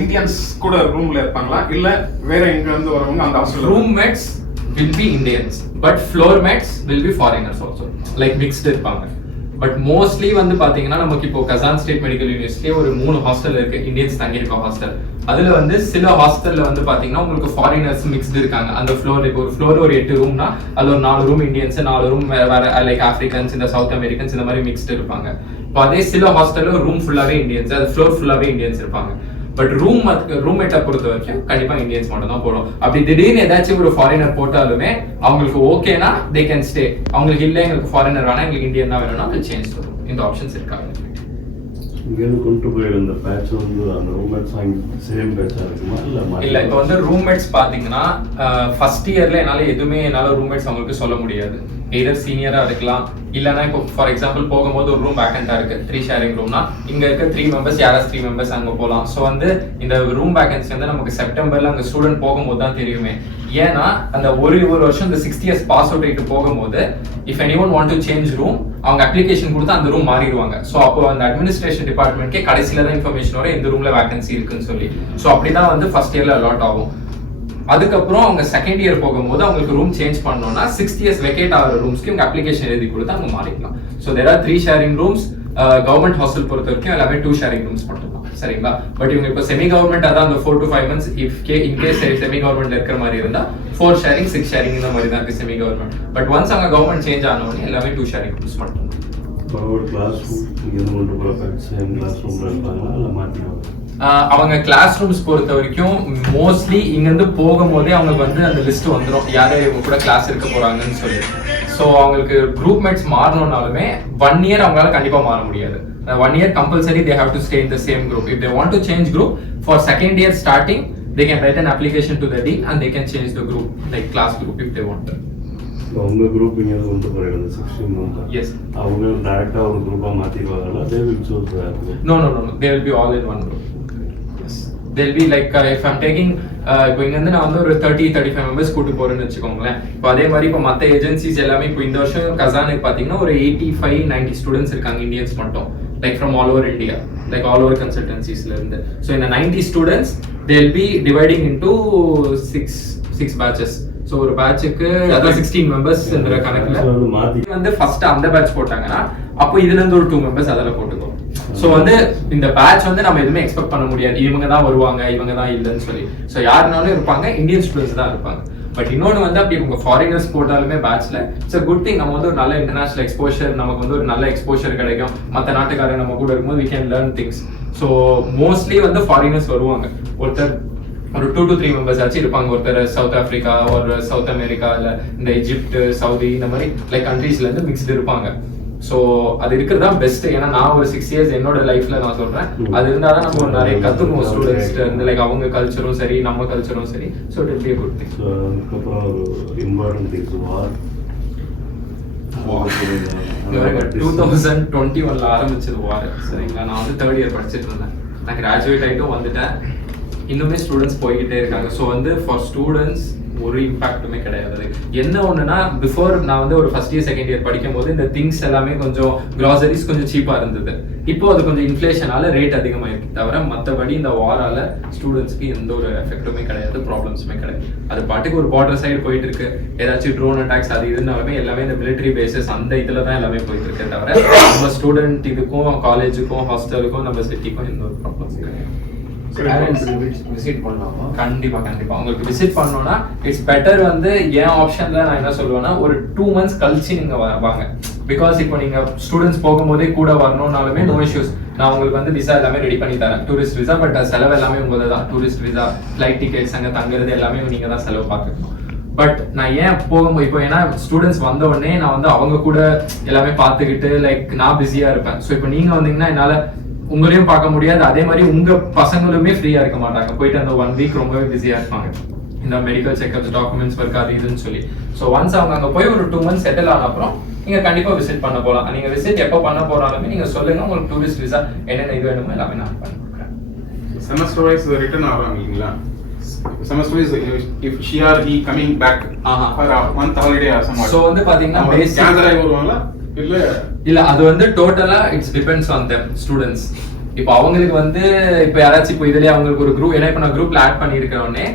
இந்தியன்ஸ் கூட ரூம்ல இருப்பாங்களா இல்ல வேற எங்க இருந்து வரவங்க அந்த hostel? Roommates will be Indians but floor mates will be foreigners also, like mixed இருப்பாங்க. பட் மோஸ்ட்லி வந்து பாத்தீங்கன்னா நமக்கு இப்போ கசான் ஸ்டேட் மெடிக்கல் யூனிவர்சிட்டியே ஒரு 3 ஹாஸ்டல் இருக்கு, இந்தியன்ஸ் தங்கி இருக்க ஹாஸ்டல். அதுல வந்து சில ஹாஸ்டல்ல வந்து பாத்தீங்கன்னா உங்களுக்கு ஃபாரினர்ஸ் மிக்ஸ்டு இருக்காங்க. அந்த ஃப்ளோர் இப்போ ஒரு ஃப்ளோர் ஒரு 8 ரூம்னா அது ஒரு 4 ரூம் இந்தியன்ஸ், 4 ரூம் வேற லைக் ஆப்பிரிக்கன்ஸ், இந்த சவுத் அமெரிக்கன்ஸ், இந்த மாதிரி மிக்ஸ்டு இருப்பாங்க. இப்போ அதே சில ஹாஸ்டல்ல ரூம் ஃபுல்லாவே இந்தியன்ஸ், அது ஃப்ளோர் ஃபுல்லாவே இந்தியன்ஸ் இருப்பாங்க. பட் ரூம்மேட்டை பொறுத்த வரைக்கும் கண்டிப்பா இந்தியன்ஸ் மட்டும் தான் போடும். அப்படி திடீர்னு ஏதாச்சும் ஒரு ஃபாரினர் போட்டாலுமே அவங்களுக்கு ஓகேனா தே கேன் ஸ்டே. அவங்களுக்கு இல்லை எங்களுக்கு ஃபாரினர் வேணா எங்களுக்கு இந்தியன் தான் வேணும்னா அது சேஞ்ச் வரும். இந்த ஆப்ஷன்ஸ் இருக்காங்க. இங்கேருந்து கொண்டு போயிருந்த பேட்ச் வந்து அந்த ரூம்மேட்ஸ் சேம் பேட்சா இருக்குமா இல்ல இப்போ வந்து ரூம்மேட்ஸ் பாத்தீங்கன்னா ஃபர்ஸ்ட் இயர்ல என்னால ரூம்மேட்ஸ் அவங்களுக்கு சொல்ல முடியாது. எதர் சீனியரா இருக்கலாம், இல்லைன்னா இப்போ ஃபார் எக்ஸாம்பிள் போகும்போது ஒரு ரூம் வேக்கண்டா இருக்கு, 3 ஷேரிங் ரூம்னா இங்க இருக்க 3 மெம்பர்ஸ் யாராவது 3 மெம்பர்ஸ் அங்க போகலாம். ஸோ வந்து இந்த ரூம் வேகன்சி வந்து நமக்கு செப்டம்பர்ல அங்க ஸ்டூடெண்ட் போகும்போது தான் தெரியுமே. ஏன்னா அந்த ஒரு வருஷம் இந்த 6 இயர்ஸ் பாஸ் அவுட் ஆகிட்டு போகும்போது if anyone want to change room அவங்க அப்ளிகேஷன் கொடுத்து அந்த ரூம் மாறிடுவாங்க. ஸோ அப்போ அந்த அட்மினிஸ்ட்ரேஷன் டிபார்ட்மெண்ட்கே கடைசியில தான் இன்ஃபர்மேஷன் வரும் எந்த ரூம்ல வேகன்சி இருக்குன்னு சொல்லி. ஸோ அப்படிதான் வந்து ஃபர்ஸ்ட் இயர்ல அலாட் ஆகும். அதுக்கப்புறம் அவங்க செகண்ட் இயர் போகும்போது அவங்களுக்கு ரூம் சேஞ்ச் பண்ணோம்னா 6 இயர்ஸ் வெக்கேட் ஆகிற ரூம்ஸ்க்கு இவங்க அப்ளிகேஷன் எழுதி கொடுத்து அவங்க மாறிக்கலாம். So there are 3 sharing rooms. Government hostel பொறுத்த வரைக்கும் எல்லாமே 2 ஷேரிங் ரூம்ஸ் மட்டும் தான். சரிங்களா? பட் இவங்க இப்போ செமி கவர்மெண்ட் அதான் அந்த 4 to 5 months in case semi government இருக்கிற மாதிரி இருந்தா 4 ஷேரிங் 6 ஷேரிங் இந்த மாதிரி தான் இருக்கு செமி கவர்மெண்ட். பட் ஒன்ஸ் அவங்க கவர்மெண்ட் சேஞ்ச் ஆனோடனே எல்லாமே 2 ஷேரிங் ரூம்ஸ் மட்டும் தான். அவங்க கிளாஸ் ரூம்ஸ் பொறுத்த வரைக்கும் மோஸ்ட்லி இங்க இருந்து போகும்போதே அவங்களுக்கு வந்து அந்த லிஸ்ட் வந்துடும் யார் இவங்க கூட கிளாஸ் இருக்க போறாங்கன்னு சொல்லி. ஸோ அவங்களுக்கு குரூப் மேட்ஸ் மாறணும்னாலுமே 1 year அவங்களால கண்டிப்பா மாற முடியாது. 1 year compulsory they have to stay in the same group. If they want to change group for second year starting they can write an application to the dean and they can change the group like class group if they want. உங்க group இங்க வந்து போறது 16 months. Yes. அவங்க டைரக்டா ஒரு குரூப்பா மாத்திடுவாங்களா? They will choose that. No, they will be all in one group. Yes. They'll be like if I'm taking இப்போ இங்க இருந்து நான் வந்து ஒரு 30-35 மெம்பர்ஸ் கூட்டு போறேன்னு வச்சுக்கோங்களேன். இப்போ அதே மாதிரி இப்போ மற்ற ஏஜென்சிஸ் எல்லாமே இப்போ இந்த வருஷம் கசானுக்கு பாத்தீங்கன்னா ஒரு 85-90 ஸ்டூடெண்ட்ஸ் இருக்காங்க இந்தியன்ஸ் மட்டும், like from all over India, like all over கன்சல்டன்சிஸ்ல இருந்து. ஸோ இந்த 90 students they will be dividing into 6 batches. So ஒரு பேட்சுக்கு அதான் 16 மெம்பர்ஸ் என்ற கணக்குல வந்து ஃபர்ஸ்ட் அந்த பேட்ச் போட்டாங்கன்னா அப்போ இதுல இருந்து ஒரு 2 மெம்பர்ஸ் அதில் போட்டுக்கோ. ஸோ வந்து இந்த பேட்ச் வந்து நம்ம எதுவுமே எக்ஸ்பெக்ட் பண்ண முடியாது இவங்க தான் வருவாங்க இவங்க தான் இல்லைன்னு சொல்லி. ஸோ யாருனாலும் இருப்பாங்க, இந்தியன் ஸ்டூடெண்ட்ஸ் தான் இருப்பாங்க. பட் இன்னொன்று வந்து அப்படி உங்க ஃபாரினர்ஸ் போட்டாலுமே பேட்ச்ல இட்ஸ் குட் திங். நம்ம வந்து ஒரு நல்ல இன்டர்நேஷனல் எக்ஸ்போஷர், நமக்கு வந்து ஒரு நல்ல எக்ஸ்போஷர் கிடைக்கும். மற்ற நாட்டுக்காரங்க நம்ம கூட இருக்கும்போது we can learn things. So mostly வந்து ஃபாரினர்ஸ் வருவாங்க. ஒருத்தர் ஒரு 2 to 3 மெம்பர்ஸ் ஆச்சு இருப்பாங்க. ஒருத்தர் சவுத் ஆப்பிரிக்கா ஒரு சவுத் அமெரிக்கா இல்ல இந்த எஜிப்ட் சவுதி இந்த மாதிரி லைக் கண்ட்ரீஸ்ல இருந்து மிக்ஸ்டு இருப்பாங்க. ஸோ அது இருக்கிறதா பெஸ்ட். ஏன்னா நான் ஒரு 6 years என்னோட லைஃப்ல நான் சொல்றேன் அது இருந்தாதான் நம்ம ஒரு நிறைய கத்துக்குவோம் ஸ்டூடெண்ட்ஸ் இருந்து, லைக் அவங்க கல்ச்சரும் சரி நம்ம கல்ச்சரும் சரி. So it be good thing. அதுக்கப்புறம் ஒரு இம்பார்ட்டன்ட் திங்ஸ் வார் 2021ல ஆரம்பிச்சது வார். சரிங்களா? நான் வந்து 3rd year படிச்சுட்டு இருந்தேன். நான் கிராஜுவேட் ஆகிட்டும் வந்துட்டேன், இன்னுமே ஸ்டூடெண்ட்ஸ் போய்கிட்டே இருக்காங்க. ஸோ வந்து ஃபார் ஸ்டூடெண்ட்ஸ் ஒரு இம்பாக்ட்டுமே கிடையாது. என்ன ஒன்றுனா பிஃபோர் நான் வந்து ஒரு ஃபர்ஸ்ட் இயர் செகண்ட் இயர் படிக்கும் போது இந்த திங்ஸ் எல்லாமே கொஞ்சம் கிராசரிஸ் கொஞ்சம் சீப்பாக இருந்தது. இப்போ அது கொஞ்சம் இன்ஃப்ளேஷனால ரேட் அதிகமாயிருக்கு தவிர மற்றபடி இந்த வாரால ஸ்டூடெண்ட்ஸ்க்கு எந்த ஒரு எஃபெக்ட்டுமே கிடையாது, ப்ராப்ளம்ஸுமே கிடையாது. அது பாட்டுக்கு ஒரு பார்டர் சைடு போயிட்டு இருக்கு. ஏதாச்சும் ட்ரோன் அட்டாக்ஸ் அது இதுனாலுமே எல்லாமே இந்த மிலிட்ரி பேசஸ் அந்த இதில் தான் எல்லாமே போயிட்டு இருக்கே தவிர நம்ம ஸ்டூடெண்ட் இதுக்கும் காலேஜுக்கும் ஹாஸ்டலுக்கும் நம்ம சிட்டிக்கும் எந்த ஒரு ப்ராப்ளம்ஸ் கிடையாது. விசிட் பண்ணலாமா? கண்டிப்பா உங்களுக்கு விசிட் பண்ணோம்னா இட்ஸ் பெட்டர். வந்து என் ஆப்ஷன்ல நான் என்ன சொல்லுவேன்னா ஒரு 2 months கழிச்சு நீங்க வாங்க. பிகாஸ் இப்போ நீங்க ஸ்டூடெண்ட்ஸ் போகும்போதே கூட வரணும்னாலுமே நோ இஷ்யூஸ். நான் உங்களுக்கு வந்து விசா எல்லாமே ரெடி பண்ணி தரேன், டூரிஸ்ட் விசா. பட் செலவு எல்லாமே உங்களது தான். டூரிஸ்ட் விசா, ஃபிளைட் டிக்கெட்ஸ், அங்கே தங்குறது எல்லாமே நீங்க தான் செலவு பார்த்துக்கணும். பட் நான் ஏன் போகும்போது இப்போ ஏன்னா ஸ்டூடெண்ட்ஸ் வந்த உடனே நான் வந்து அவங்க கூட எல்லாமே பார்த்துக்கிட்டு லைக் நான் பிஸியா இருப்பேன். ஸோ இப்போ நீங்க வந்தீங்கன்னா என்னால உங்களையும் பார்க்க முடியாது, அதே மாதிரி உங்க பசங்களுமே ஃப்ரீயா இருக்க மாட்டாங்க. போயிட்டு அந்த 1 week ரொம்பவே பிஸியா இருப்பாங்க, இந்த மெடிக்கல் செக்அப்ஸ், டாக்குமெண்ட்ஸ் ஒர்க் அது இதுன்னு சொல்லி. ஸோ ஒன்ஸ் அவங்க அங்கே போய் ஒரு 2 months செட்டில் ஆன அப்புறம் நீங்க கண்டிப்பா விசிட் பண்ண போகலாம். நீங்க விசிட் எப்போ பண்ண போறாலுமே நீங்க சொல்லுங்க, உங்களுக்கு டூரிஸ்ட் விசா என்னென்ன இது வேணுமோ எல்லாமே நான் பண்ணி கொடுக்குறேன். செமஸ்டர் வைஸ் ரிட்டர்ன் ஆகிறாங்க இல்லைங்களா? Semester wise if she or he coming back for a month holiday or something. So வந்து பாத்தீங்கன்னா பேசிக் கேன்சல் ஆகி வருவாங்களா இல்ல அது வந்து டோட்டலா it's depends on them students. இப்போ அவங்களுக்கு வந்து இப்போ யாராச்சும் இப்போ இதுலயே அவங்களுக்கு ஒரு குரூப், ஏன்னா இப்போ நான் குரூப்ல ஆட் பண்ணியிருக்க உடனே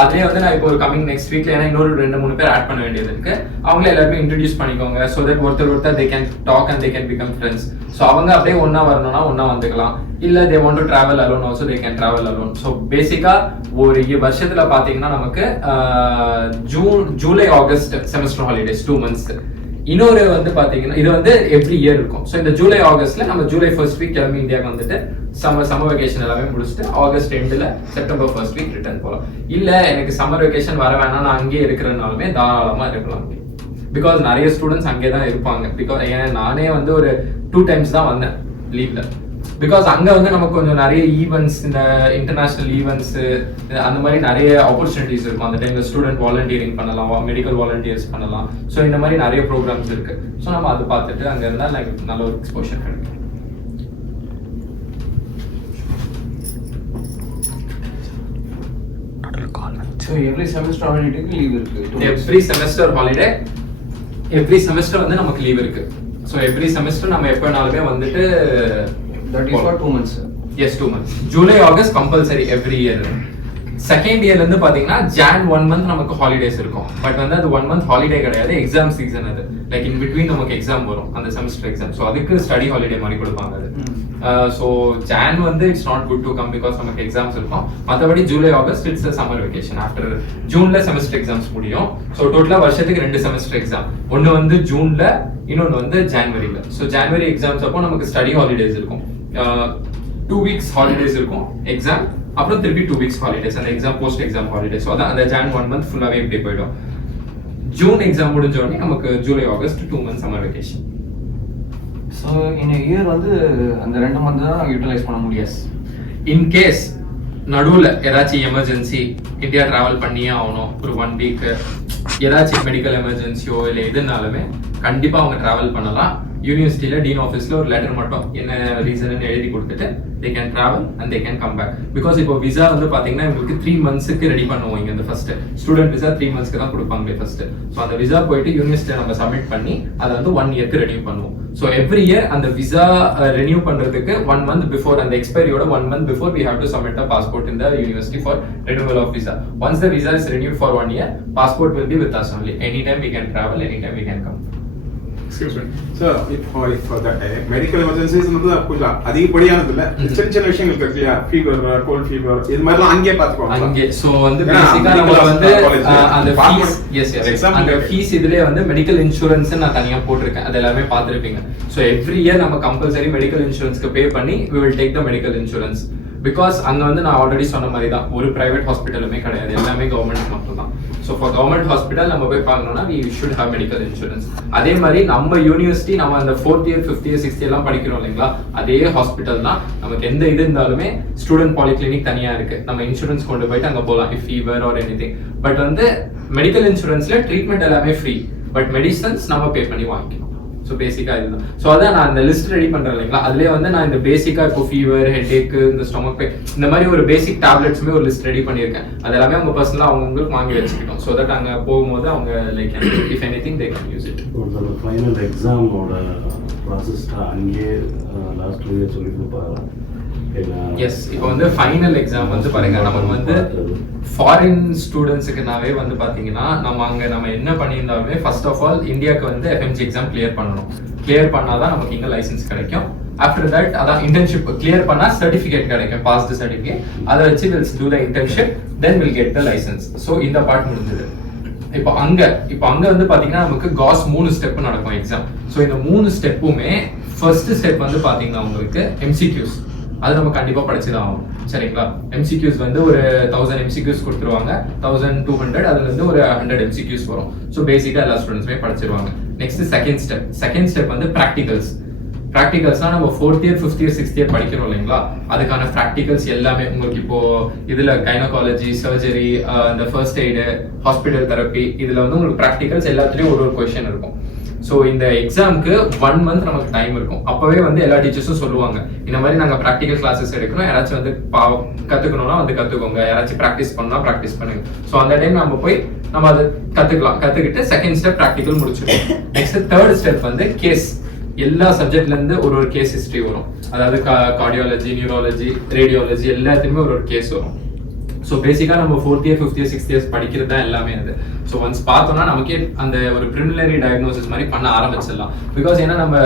அதுலேயே வந்து நான் இப்போ ஒரு கமிங் நெக்ஸ்ட் வீக்ல ஏன்னா இன்னொரு 2-3 பேர் ஆட் பண்ண வேண்டியது இருக்கு. அவங்களே எல்லாருமே இன்ட்ரடியூஸ் பண்ணிக்கோங்க. ஸோ தட் ஒருத்தர் they can talk and they can become friends. So அவங்க அப்படியே ஒன்னா வரணும்னா ஒன்னா வந்துக்கலாம். இல்ல they want to travel alone also they can travel alone. So பேசிக்கா ஒரு வருஷத்துல பாத்தீங்கன்னா நமக்கு July August semester holidays 2 months. இன்னொரு வந்து பாத்தீங்கன்னா இது வந்து எவ்ரி இயர் இருக்கும். ஸோ இந்த ஜூலை ஆகஸ்ட்ல நம்ம ஜூலை 1st week கிளம்பி இந்தியாவுக்கு வந்துட்டு சம்மர் வெக்கேஷன் எல்லாமே முடிச்சுட்டு ஆகஸ்ட் எண்டில் செப்டம்பர் 1st week ரிட்டர்ன் போகலாம். இல்ல எனக்கு சம்மர் வெக்கேஷன் வர வேணாம், நான் அங்கேயே இருக்கிறனாலுமே தாராளமா இருக்கலாம். பிகாஸ் நிறைய ஸ்டூடெண்ட்ஸ் அங்கே தான் இருப்பாங்க. பிகாஸ் ஏன்னா நானே வந்து ஒரு 2 times தான் வந்தேன் லீவ்ல. பிகாஸ் அங்க வந்து நமக்கு கொஞ்சம் நிறைய ஈவெண்ட்ஸ், இந்த இன்டர்நேஷனல் ஈவெண்ட்ஸ் அந்த மாதிரி நிறைய ஆப்பர்ச்சுனிட்டிஸ் இருக்கும். அந்த டைம்ல ஸ்டூடெண்ட் வாலண்டியரிங் பண்ணலாம், மெடிக்கல் வாலண்டியர்ஸ் பண்ணலாம். ஸோ இந்த மாதிரி நிறைய ப்ரோக்ராம்ஸ் இருக்கு. ஸோ நம்ம அதை பார்த்துட்டு அங்க இருந்தால் லைக் நல்ல ஒரு எக்ஸ்போஷர் கிடைக்கும். ஸோ எவ்ரி செமஸ்டர் ஹாலிடேக்கு லீவ் இருக்கு. Every semester holiday, every semester வந்து நமக்கு லீவ் இருக்கு. ஸோ எவ்ரி செமஸ்டர் நம்ம எப்போனாலுமே வந்துட்டு That is for 2 months. Yes, 2 months. July August compulsory every year. Second இயர்ல இருந்து பாத்தீங்கன்னா Jan 1 month நமக்கு ஹாலிடேஸ் இருக்கும். பட் வந்து அது 1 month ஹாலிடே கிடையாது, எக்ஸாம் சீசன். அது லைக் இன் பிட்வீன் நமக்கு எக்ஸாம் வரும், அந்த செமஸ்டர் எக்ஸாம். ஸோ அதுக்கு ஸ்டடி ஹாலிடே மாதிரி கொடுப்பாங்க அது. ஸோ ஜான் வந்து it's not good to come because நமக்கு எக்ஸாம்ஸ் இருக்கும். மற்றபடி July August it's summer vacation. After ஜூன்ல செமஸ்டர் எக்ஸாம்ஸ் முடியும். ஸோ டோட்டலா வருஷத்துக்கு 2 செமஸ்டர் எக்ஸாம். ஒன்னு வந்து ஜூன்ல, இன்னொன்னு வந்து ஜான்வரியில. ஸோ ஜான்வரி எக்ஸாம்ஸ் அப்போ நமக்கு ஸ்டடி ஹாலிடேஸ் இருக்கும். 2 weeks ஹாலிடேஸ் இருக்கும் எக்ஸாம், அப்புறம் திருப்பி 2 weeks ஹாலிடேஸ், அந்த exam post exam holidays. So அதான் அந்த Jan 1 month ஃபுல்லாவே இப்படி போயிடும். ஜூன் எக்ஸாம் முடிஞ்ச உடனே நமக்கு July August 2 months summer vacation. So in year வந்து அந்த 2 month தான் நாங்கள் யூட்டிலைஸ் பண்ண முடியாது. இன்கேஸ் நடுவில் ஏதாச்சும் எமர்ஜென்சி இந்தியா டிராவல் பண்ணியே ஆகணும், ஒரு 1 week ஏதாச்சும் மெடிக்கல் எமர்ஜென்சியோ இல்லை எதுனாலுமே கண்டிப்பாக அவங்க டிராவல் பண்ணலாம். யூனிவர்சிட்டியில டீன் ஆஃபீஸ்ல ஒரு லெட்டர் மட்டும் என்ன ரீசன் எழுதி கொடுத்துட்டு they can travel and they can come back. Because இப்போ விசா வந்து பாத்தீங்கன்னா உங்களுக்கு 3 monthsக்கு ரெடி பண்ணுவோம். இங்க இந்த ஃபர்ஸ்ட் ஸ்டூடெண்ட் விசா 3 monthsக்கு தான் கொடுப்பாங்க ஃபர்ஸ்ட். ஸோ அந்த விசா போயிட்டு யூனிவர்சிட்டியில நம்ம சப்மிட் பண்ணி அதை வந்து 1 yearக்கு ரெனியூ பண்ணுவோம். ஸோ எவ்ரி இயர் அந்த விசா ரெனியூ பண்றதுக்கு 1 month பிஃபோர், அந்த எக்ஸ்பைரியோட 1 month before we have to submit a passport in the university for renewal of visa. Once the visa is renewed for 1 year, passport will be with us only. Anytime we can travel, anytime we can come. Excuse me. So, for that medical emergencies வந்து கொஞ்சம் அதிகப்படியானது இல்ல, சின்ன விஷயங்கள் இருக்கு இல்லையா, fever, gold fever, இது மாதிரிலாம் அங்கேயே பார்த்துக்கோங்க. அங்கே சோ வந்து பேசிக்கா நம்ம வந்து அந்த ஃபீஸ் அந்த ஃபீஸ் இதுலயே வந்து மெடிக்கல் இன்சூரன்ஸ் நான் தனியா போட்டிருக்கேன், அது எல்லாமே பார்த்திருப்பீங்க. சோ எவ்ரி இயர் நம்ம கம்பல்சரி மெடிக்கல் இன்சூரன்ஸ்க்கு பே பண்ணி we will take the medical insurance. Because அங்க வந்து நான் ஆல்ரெடி சொன்ன மாதிரி தான், ஒரு பிரைவேட் ஹாஸ்பிட்டலுமே கிடையாது, எல்லாமே கவர்மெண்ட் மட்டும் தான். ஸோ ஃபார் கவர்மெண்ட் ஹாஸ்பிட்டல் நம்ம போய் பார்க்கணும்னா we should have medical insurance. அதே மாதிரி நம்ம யூனிவர்சிட்டி நம்ம அந்த 4th year 5th year 6th year எல்லாம் படிக்கிறோம் இல்லைங்களா, அதே ஹாஸ்பிட்டல் தான். நமக்கு எந்த இது இருந்தாலுமே ஸ்டூடெண்ட் பாலிகிளினிக் தனியா இருக்கு, நம்ம இன்சூரன்ஸ் கொண்டு போயிட்டு அங்க போகலாம் if fever or anything. But வந்து மெடிக்கல் இன்சூரன்ஸ்ல ட்ரீட்மெண்ட் எல்லாமே ஃப்ரீ, பட் மெடிசன்ஸ் நம்ம பே பண்ணி வாங்கிக்கணும். ஸோ பேசிக்காக இதுதான். ஸோ அதான் நான் அந்த லிஸ்ட் ரெடி பண்ணுறேன் இல்லைங்களா, அதுலேயே வந்து நான் இந்த பேசிக்காக இப்போ ஃபீவர், ஹெட்ஏக்கு, இந்த ஸ்டொமக் பெயின், இந்த மாதிரி ஒரு பேசிக் டேப்லெட்ஸுமே ஒரு லிஸ்ட் ரெடி பண்ணியிருக்கேன். அது எல்லாமே அவங்க பர்சனலாக அவங்களுக்கு வாங்கி வச்சுக்கிட்டோம். ஸோ தட் அங்கே போகும்போது அவங்க like if any thing they can use it. ஒரு ஃபைனல் எக்ஸாமோட ப்ராசஸ் அங்கேயே லாஸ்ட் 2 இயர்ஸ் சொல்லி கொடுப்பாங்க. எஸ், இப்போ வந்து ஃபைனல் எக்ஸாம் வந்து பாருங்க, நமக்கு வந்து ஃபாரின் ஸ்டூடெண்ட்ஸுக்குனாவே வந்து பார்த்தீங்கன்னா நம்ம என்ன பண்ணியிருந்தாலுமே ஃபர்ஸ்ட் ஆஃப் ஆல் இந்தியாவுக்கு வந்து எஃப்எம்ஜி எக்ஸாம் கிளியர் பண்ணணும். கிளியர் பண்ணாதான் நமக்கு இங்கே லைசன்ஸ் கிடைக்கும். ஆஃப்டர் தட் அதான் இன்டர்ன்ஷிப் கிளியர் பண்ணால் சர்டிஃபிகேட் கிடைக்கும், பாஸ்டு சர்டிஃபிகேட். அதை வச்சு will do the internship, then will get the licence. So இந்த பார்ட் முடிஞ்சது. இப்போ அங்க வந்து பாத்தீங்கன்னா நமக்கு காஸ் 3 ஸ்டெப் நடக்கும் எக்ஸாம். ஸோ இந்த 3 ஸ்டெப்புமே ஃபர்ஸ்ட் ஸ்டெப் வந்து பாத்தீங்கன்னா உங்களுக்கு எம்சிக்யூஸ், அது நம்ம கண்டிப்பா படிச்சுதான் ஆகும். சரிங்களா, எம்சிக்யூஸ் வந்து ஒரு 1000 எம்சிக்யூஸ் கொடுத்துருவாங்க, 1200 அதுல இருந்து ஒரு 100 எம்சிக்யூஸ் வரும். ஸோ பேசிக்கா எல்லா ஸ்டூடெண்ட்ஸுமே படிச்சிருவாங்க. நெக்ஸ்ட் செகண்ட் ஸ்டெப் வந்து ப்ராக்டிகல்ஸ். ப்ராக்டிகல்ஸ்னா நம்ம 4th year 5th year 6th year படிக்கிறோம் இல்லைங்களா, அதுக்கான ப்ராக்டிகல்ஸ் எல்லாமே உங்களுக்கு இப்போ இதுல கைனகாலஜி, சர்ஜரி, இந்த ஃபர்ஸ்ட் எய்டு, ஹாஸ்பிட்டல் தெரப்பி, இதுல வந்து உங்களுக்கு ப்ராக்டிகல்ஸ் எல்லாத்துலயும் ஒரு கொஸ்டின் இருக்கும். ஸோ இந்த எக்ஸாமுக்கு 1 மந்த் நமக்கு டைம் இருக்கும். அப்பவே வந்து எல்லா டீச்சர்ஸும் சொல்லுவாங்க, இந்த மாதிரி நாங்கள் ப்ராக்டிகல் கிளாஸஸ் எடுக்கணும், யாராச்சும் வந்து கத்துக்கணும்னா வந்து கத்துக்கோங்க, யாராச்சும் ப்ராக்டிஸ் பண்ணா ப்ராக்டிஸ் பண்ணுங்க. ஸோ அந்த டைம் நம்ம போய் நம்ம அதை கத்துக்கிட்டு செகண்ட் ஸ்டெப் ப்ராக்டிகல் முடிச்சிருக்கோம். நெக்ஸ்ட் தேர்ட் ஸ்டெப் வந்து கேஸ். எல்லா சப்ஜெக்ட்ல இருந்து ஒரு கேஸ் ஹிஸ்டரி வரும். அதாவது கார்டியாலஜி, நியூராலஜி, ரேடியாலஜி எல்லாத்துக்குமே ஒரு கேஸ் வரும். ஸோ பேசிக்காக நம்ம 4th year 5th year 6th years படிக்கிறது தான் எல்லாமே அது. ஸோ ஒன்ஸ் பார்த்தோம்னா நமக்கே அந்த ஒரு ப்ரிலிமினரி டயக்னோசிஸ் மாதிரி பண்ண ஆரம்பிச்சிடலாம். பிகாஸ் ஏன்னா நம்ம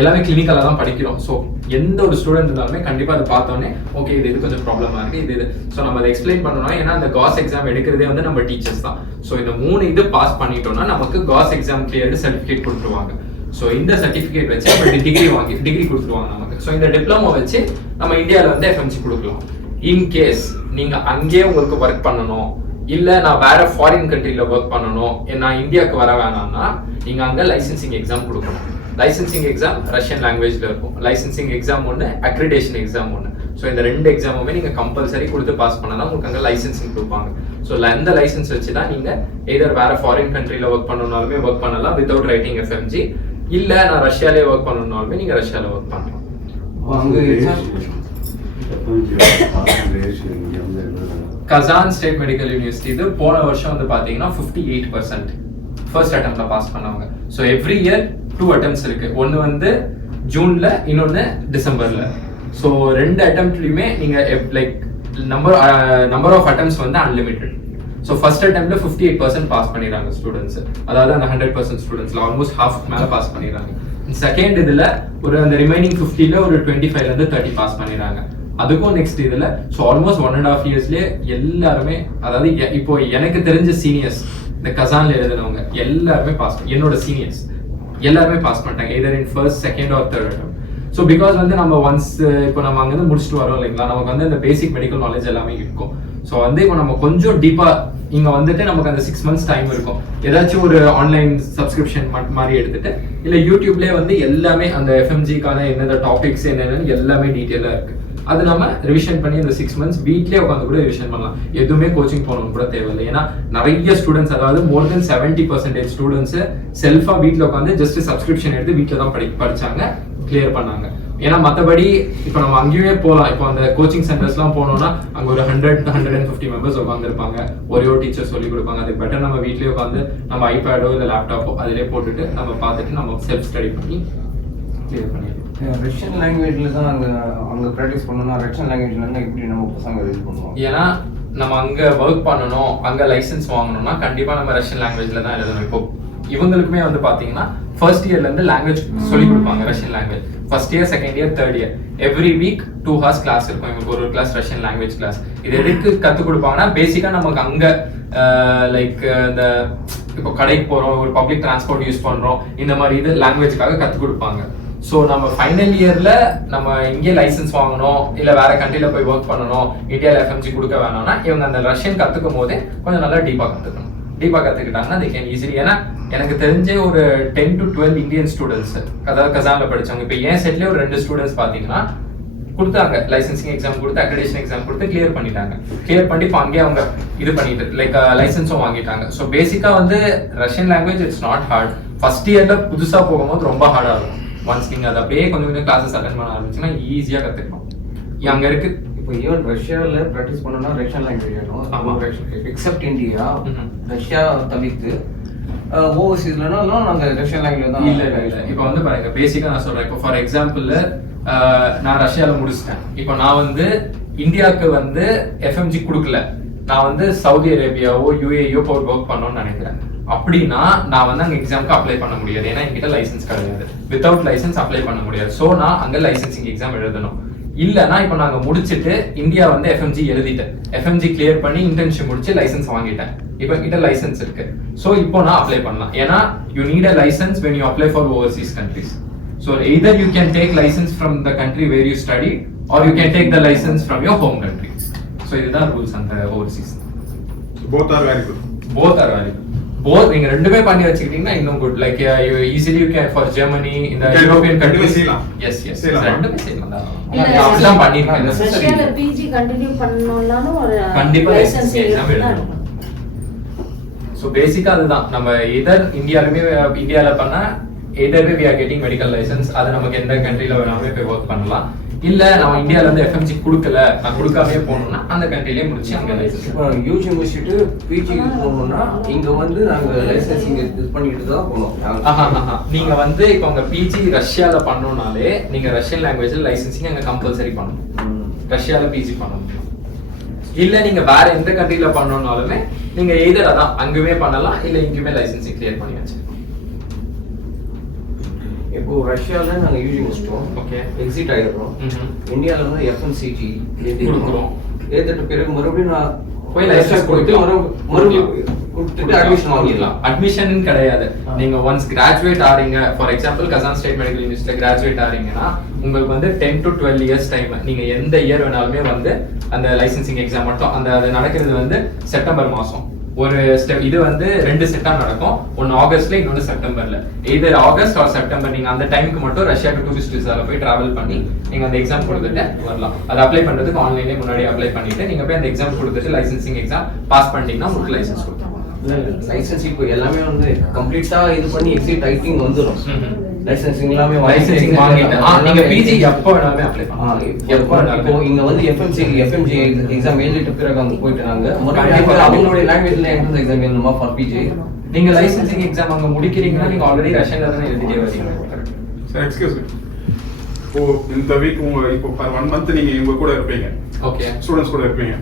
எல்லாமே கிளினிக்கலாக தான் படிக்கிறோம். ஸோ எந்த ஒரு ஸ்டூடெண்ட் இருந்தாலுமே கண்டிப்பாக அதை பார்த்தோன்னே ஓகே இது கொஞ்சம் ப்ராப்ளமாக இருக்குது இது. ஸோ நம்ம அதை எக்ஸ்பிளைன் பண்ணணும். ஏன்னா அந்த காஸ் எக்ஸாம் எடுக்கிறதே வந்து நம்ம டீச்சர்ஸ் தான். ஸோ இந்த 3 இது பாஸ் பண்ணிட்டோம்னா நமக்கு காஸ் எக்ஸாம் கிளியர் சர்டிஃபிகேட் கொடுத்துருவாங்க. ஸோ இந்த சர்டிஃபிகேட் வச்சு நம்ம டிகிரி கொடுத்துருவாங்க நமக்கு. ஸோ இந்த டிப்ளமோ வச்சு நம்ம இந்தியாவில் வந்து எஃப்எம்சி கொடுக்கலாம். இன்கேஸ் நீங்க அங்கேயே உங்களுக்கு ஒர்க் பண்ணணும், இல்ல நான் வேற ஃபாரின் கண்ட்ரில ஒர்க் பண்ணணும், நான் இந்தியாவுக்கு வர வேணாம்னா நீங்க அங்க லைசன்சிங் எக்ஸாம் கொடுக்கணும். லைசன்சிங் எக்ஸாம் ரஷ்யன் லாங்குவேஜ்ல இருக்கும். லைசன்சிங் எக்ஸாம் ஒன்று, அக்ரிடேஷன் எக்ஸாம் ஒன்று. ஸோ இந்த 2 எக்ஸாமுமே நீங்க கம்பல்சரி கொடுத்து பாஸ் பண்ணாதான் உங்களுக்கு அங்கே லைசன்சிங் கொடுப்பாங்க. ஸோ அந்த லைசன்ஸ் வச்சு தான் நீங்க எதர் வேற ஃபாரின் கண்ட்ரில ஒர்க் பண்ணணும்னாலுமே ஒர்க் பண்ணலாம் வித்வுட் ரைட்டிங் எஃப்எம்ஜி. இல்ல நான் ரஷ்யாலே ஒர்க் பண்ணணும்னாலுமே நீங்க ரஷ்யால ஒர்க் பண்ணலாம். கசான் ஸ்டேட் மெடிக்கல் யூனிவர்சிட்டி இது போன வருஷம் வந்து பாத்தீங்கன்னா 58% ஃபர்ஸ்ட் அட்டெம்ப்ட்ல பாஸ் பண்ணாங்க. ஸோ எவ்ரி இயர் 2 அட்டெம்ப்ட்ஸ் இருக்கு. ஒன்னு வந்து ஜூன்ல, இன்னொன்னு டிசம்பர்ல. ஸோ 2 அட்டெம்ப்ட்லயுமே நீங்க லைக் நம்பர் ஆஃப் அட்டெம்ப்ட்ஸ் வந்து அன்லிமிட்டட். ஸோ ஃபர்ஸ்ட் அட்டெம்ப்ட்ல 58% பாஸ் பண்ணிடுறாங்க ஸ்டூடெண்ட்ஸ். அதாவது அந்த 100% ஸ்டூடெண்ட்ஸ்ல ஆல்மோஸ்ட் ஹாஃப் மேல பாஸ் பண்ணிடுறாங்க. செகண்ட் இதுல ஒரு அந்த ரிமைனிங் 50ல ஒரு 25ல இருந்து 30 பாஸ் பண்ணிடுறாங்க. அதுக்கும் நெக்ஸ்ட் இதுல ஸோ ஆல்மோஸ்ட் 1.5 இயர்ஸ்லயே எல்லாருமே, அதாவது இப்போ எனக்கு தெரிஞ்ச சீனியர்ஸ் இந்த கசான்ல எழுதுனவங்க எல்லாருமே பாஸ், என்னோட சீனியர்ஸ் எல்லாருமே பாஸ் பண்ணிட்டாங்க either in first, second or third attempt. So because வந்து நம்ம ஒன்ஸ் இப்போ நம்ம அங்கேருந்து முடிச்சுட்டு வரோம் இல்லைங்களா, நமக்கு வந்து அந்த பேசிக் மெடிக்கல் நாலேஜ் எல்லாமே இருக்கும். ஸோ வந்து இப்போ நம்ம கொஞ்சம் டீப்பா இங்க வந்துட்டு நமக்கு அந்த 6 months டைம் இருக்கும். ஏதாச்சும் ஒரு ஆன்லைன் சப்ஸ்கிரிப்ஷன் மாதிரி எடுத்துட்டு இல்ல யூடியூப்லயே வந்து எல்லாமே அந்த எஃப்எம்ஜிக்கான என்னென்ன டாபிக்ஸ் என்னென்னு எல்லாமே டீட்டெயிலா இருக்கு. அது நம்ம ரிவிஷன் பண்ணி அந்த 6 months வீட்லயே உட்காந்து கூட ரிவிஷன் பண்ணலாம். எதுவுமே கோச்சிங் போகணும் கூட தேவையில்லை. ஏன்னா நிறைய ஸ்டூடெண்ட்ஸ், அதாவது மோர் தென் 70% ஸ்டூடெண்ட்ஸ் செல்ஃபா வீட்ல உட்காந்து ஜஸ்ட் சப்ஸ்கிரிப்ஷன் எடுத்து வீட்ல தான் படிச்சாங்க, கிளியர் பண்ணாங்க. ஏன்னா மற்றபடி இப்போ நம்ம அங்கேயே போகலாம். இப்போ அந்த கோச்சிங் சென்டர்ஸ்லாம் போனோம்னா அங்கே ஒரு 100-150 மெம்பர்ஸ் உட்காந்துருப்பாங்க, ஒரே ஒரு டீச்சர் சொல்லி கொடுப்பாங்க. அதுக்கு பெட்டர் நம்ம வீட்லயே உட்காந்து நம்ம ஐபேடோ இல்லை லேப்டாப்போ அதிலே போட்டுட்டு நம்ம பார்த்துட்டு நம்ம செல்ஃப் ஸ்டடி பண்ணி கிளியர் பண்ணிடலாம். ரஷ்யன் லாங்குவேஜ்ல தான் அங்கே ப்ராக்டிஸ் பண்ணணும்னா ரஷ்யன் லாங்குவேஜ்ல இருந்து எப்படி நம்ம பசங்க இது பண்ணுவோம்? ஏன்னா நம்ம அங்க ஒர்க் பண்ணணும், அங்க லைசன்ஸ் வாங்கணும்னா கண்டிப்பா நம்ம ரஷ்யன் லாங்குவேஜ்ல தான் எழுதணும். இப்போ இவங்களுக்குமே வந்து பாத்தீங்கன்னா ஃபர்ஸ்ட் இயர்ல இருந்து லாங்குவேஜ் சொல்லி கொடுப்பாங்க, Russian language. First year, second year, third year every week 2 hours class இருக்கும். இவங்களுக்கு ஒரு கிளாஸ் ரஷ்யன் லாங்குவேஜ் கிளாஸ். இது எதுக்கு கற்றுக் கொடுப்பாங்கன்னா பேசிக்கா நமக்கு அங்க லைக் இந்த இப்போ கடைக்கு போறோம், ஒரு பப்ளிக் டிரான்ஸ்போர்ட் யூஸ் பண்றோம், இந்த மாதிரி இது லாங்குவேஜ்க்காக கற்றுக் கொடுப்பாங்க. ஸோ நம்ம ஃபைனல் இயர்ல நம்ம இங்கே லைசன்ஸ் வாங்கணும், இல்ல வேற கண்ட்ரில போய் ஒர்க் பண்ணணும், இந்தியாவில் எஃப்எம்ஜி கொடுக்க வேணாம்னா இவங்க அந்த ரஷ்யன் கத்துக்கும் போதே கொஞ்சம் நல்லா டீப்பா கத்துக்கணும். டீப்பா கத்துக்கிட்டாங்கன்னா they can easily, ஏன்னா எனக்கு தெரிஞ்ச ஒரு 10 to 12 இந்தியன் ஸ்டூடெண்ட்ஸ், அதாவது கசான்ல படிச்சவங்க, இப்போ என் செட்லேயே ஒரு 2 ஸ்டூடெண்ட்ஸ் பாத்தீங்கன்னா கொடுத்தாங்க, லைசன்சிங் எக்ஸாம் கொடுத்து அக்ரெடிஷன் எக்ஸாம் கொடுத்து கிளியர் பண்ணிட்டாங்க. கிளியர் பண்ணி இப்போ அங்கேயே அவங்க இது பண்ணிட்டு லைக் லைசன்ஸும் வாங்கிட்டாங்க. ஸோ பேசிக்கா வந்து Russian language it's not hard. First இயர்ல புதுசா போகும்போது ரொம்ப ஹார்டா இருக்கும். ஒன்ஸ் நீங்க அதை அப்படியே கொஞ்சம் கொஞ்சம் கிளாஸஸ் அட்டென்ட் பண்ண ஆரம்பிச்சுன்னா ஈஸியா கத்துக்கலாம். அங்க இருக்கு இப்போ ஈவன் ரஷ்யாவில் ப்ராக்டிஸ் பண்ணணும்னா ரஷ்யன் லாங்குவேஜ் வேணும். எக்ஸப்ட் இந்தியா, ரஷ்யா தவிர்த்து ஓவர்சீஸ்லனாலும் நாங்கள் ரஷ்யன் லாங்குவேஜ் தான். இல்ல இப்போ வந்து பாருங்க, பேசிக்கா நான் சொல்றேன். இப்போ ஃபார் எக்ஸாம்பிள் நான் ரஷ்யால முடிச்சிட்டேன். இப்போ நான் வந்து இந்தியாவுக்கு வந்து எஃப்எம்ஜி கொடுக்கல, நான் வந்து சவுதி அரேபியாவோ யூஏயோ போய் ஒர்க் பண்ணணும்னு நினைக்கிறேன். அப்படின்னா நான் வந்து அங்க எக்ஸாமுக்கு அப்ளை பண்ண முடியாது, ஏன்னா என்கிட்ட லைசன்ஸ் கிடையாது. வித்தவுட் லைசன்ஸ் அப்ளை பண்ண முடியாது. ஸோ நான் அங்க லைசன்சிங் எக்ஸாம் எழுதணும். இல்லைன்னா இப்போ நாங்க முடிச்சுட்டு இந்தியா வந்து எஃப்எம்ஜி எழுதிட்டேன், எஃப்எம்ஜி கிளியர் பண்ணி இன்டர்ன்ஷிப் முடிச்சு லைசன்ஸ் வாங்கிட்டேன். இப்போ கிட்ட லைசன்ஸ் இருக்கு. ஸோ இப்போ நான் அப்ளை பண்ணலாம். ஏன்னா you need a licence when you apply for overseas countries. So either you can take license from the country where you study or you can take the license from your home country. So இதுதான் rules அந்த overseas. both are very good. Both are valid. Both நீங்க ரெண்டுமே பண்ணி வச்சுக்கிட்டீங்கன்னா இன்னும் good. Like you easily you can for Germany in the European countries. Yes ரெண்டுமே செய்யலாம். நான் பண்ணிருக்கேன். ரஷ்யால பிஜி கண்டினியூ பண்ணனும்னாலும் ஒரு கண்டிப்பா லைசன்ஸ் எக்ஸாம் எழுதணும். சோ பேசிக்கா அதுதான். நம்ம எதர் இந்தியால பண்ணா எதர் we are getting medical license. அது நமக்கு எந்த கண்ட்ரில வேணாலுமே போய் வர்க் பண்ணலாம். இல்ல நான் இந்தியால இருந்து எஃப்எம்ஜி கொடுக்கல, நான் கொடுக்காமயே போகணும்னா அந்த கண்ட்ரிலேயே முடிச்சு அங்க லைசன்ஸ். இப்போ யூஜி முடிச்சுட்டு பிஜி போகணும்னா இங்க வந்து நாங்க லைசன்சிங் இது பண்ணிட்டு தான் போகணும். நீங்க வந்து இப்போ உங்க பிஜி ரஷ்யால பண்ணணும்னாலே நீங்க ரஷ்யன் லாங்குவேஜ்ல லைசன்சிங் அங்க கம்பல்சரி பண்ணணும். ரஷ்யால பிஜி பண்ணணும். இல்ல நீங்க வேற எந்த கண்ட்ரில பண்ணணும்னாலுமே நீங்க எய்தர் அதான் அங்கேயுமே பண்ணலாம், இல்ல இங்கேயுமே லைசன்சிங் கிளியர் பண்ணியாச்சு. இப்போ ரஷ்யால நாங்க யூஜி முடிச்சிட்டோம், ஓகே, எக்ஸிட் ஆயிடுறோம். இந்தியால வந்து எஃப்எம்சிஜி கொடுக்குறோம். ஏத்துட்ட பிறகு மறுபடியும் நான் போய் லைசன்ஸ் கொடுத்து மறுபடியும் கொடுத்துட்டு அட்மிஷன் வாங்கிடலாம். அட்மிஷன் கிடையாது. நீங்க ஒன்ஸ் கிராஜுவேட் ஆறீங்க, for example Kazan state medical யூனிவர்சிட்டில கிராஜுவேட் ஆறீங்கன்னா உங்களுக்கு வந்து 10 to 12 இயர்ஸ் டைம். நீங்க எந்த இயர் வேணாலுமே வந்து அந்த லைசன்சிங் எக்ஸாம் மட்டும் அது நடக்கிறது வந்து செப்டம்பர் மாசம். ஒரு ஸ்டெப் இது வந்து 2 செட்டா நடக்கும், ஒன்னு ஆகஸ்ட்ல இன்னொன்னு செப்டம்பர்ல. Either August or September. நீங்க அந்த டைமுக்கு மட்டும் ரஷ்யாக்கு டூரிஸ்ட் விசால போய் டிராவல் பண்ணி நீங்க அந்த எக்ஸாம் கொடுத்துட்டு வரலாம். அது அப்ளை பண்றதுக்கு ஆன்லைன்லயே முன்னாடி அப்ளை பண்ணிட்டு நீங்க போய் அந்த எக்ஸாம் கொடுத்துட்டு லைசன்சிங் எக்ஸாம் பாஸ் பண்ணிட்டீங்கன்னா உங்களுக்கு லைசன்ஸ் கொடுத்துருவாங்க. லைசன்ஸ் இப்போ எல்லாமே வந்து கம்ப்ளீட்டா இது பண்ணி எக்ஸிட் ஐட்டிங் வந்துரும். லைசன்சிங் எல்லாமே லைசன்சிங் வாங்கிட்டு நீங்க பிஜி எப்போ வேணாலுமே அப்ளை பண்ணலாம். இப்போ இங்க வந்து எஃப்எம்ஜி எக்ஸாம் எழுதிட்ட பிறகு அங்க போயிட்டு நாங்க அவங்களுடைய லாங்குவேஜ்ல எந்த எக்ஸாம் எழுதணுமா ஃபார் பிஜி? நீங்க லைசன்சிங் எக்ஸாம் அங்க முடிக்கிறீங்கன்னா நீங்க ஆல்ரெடி ரஷ்யன்ல தானே எழுதிட்டே வரீங்க. சார் எக்ஸ்கியூஸ் மீ, இப்போ இந்த வீக் இப்போ ஃபார் 1 மந்த் நீங்க இவங்க கூட இருப்பீங்க, ஓகே, ஸ்டூடண்ட்ஸ் கூட இருப்பீங்க.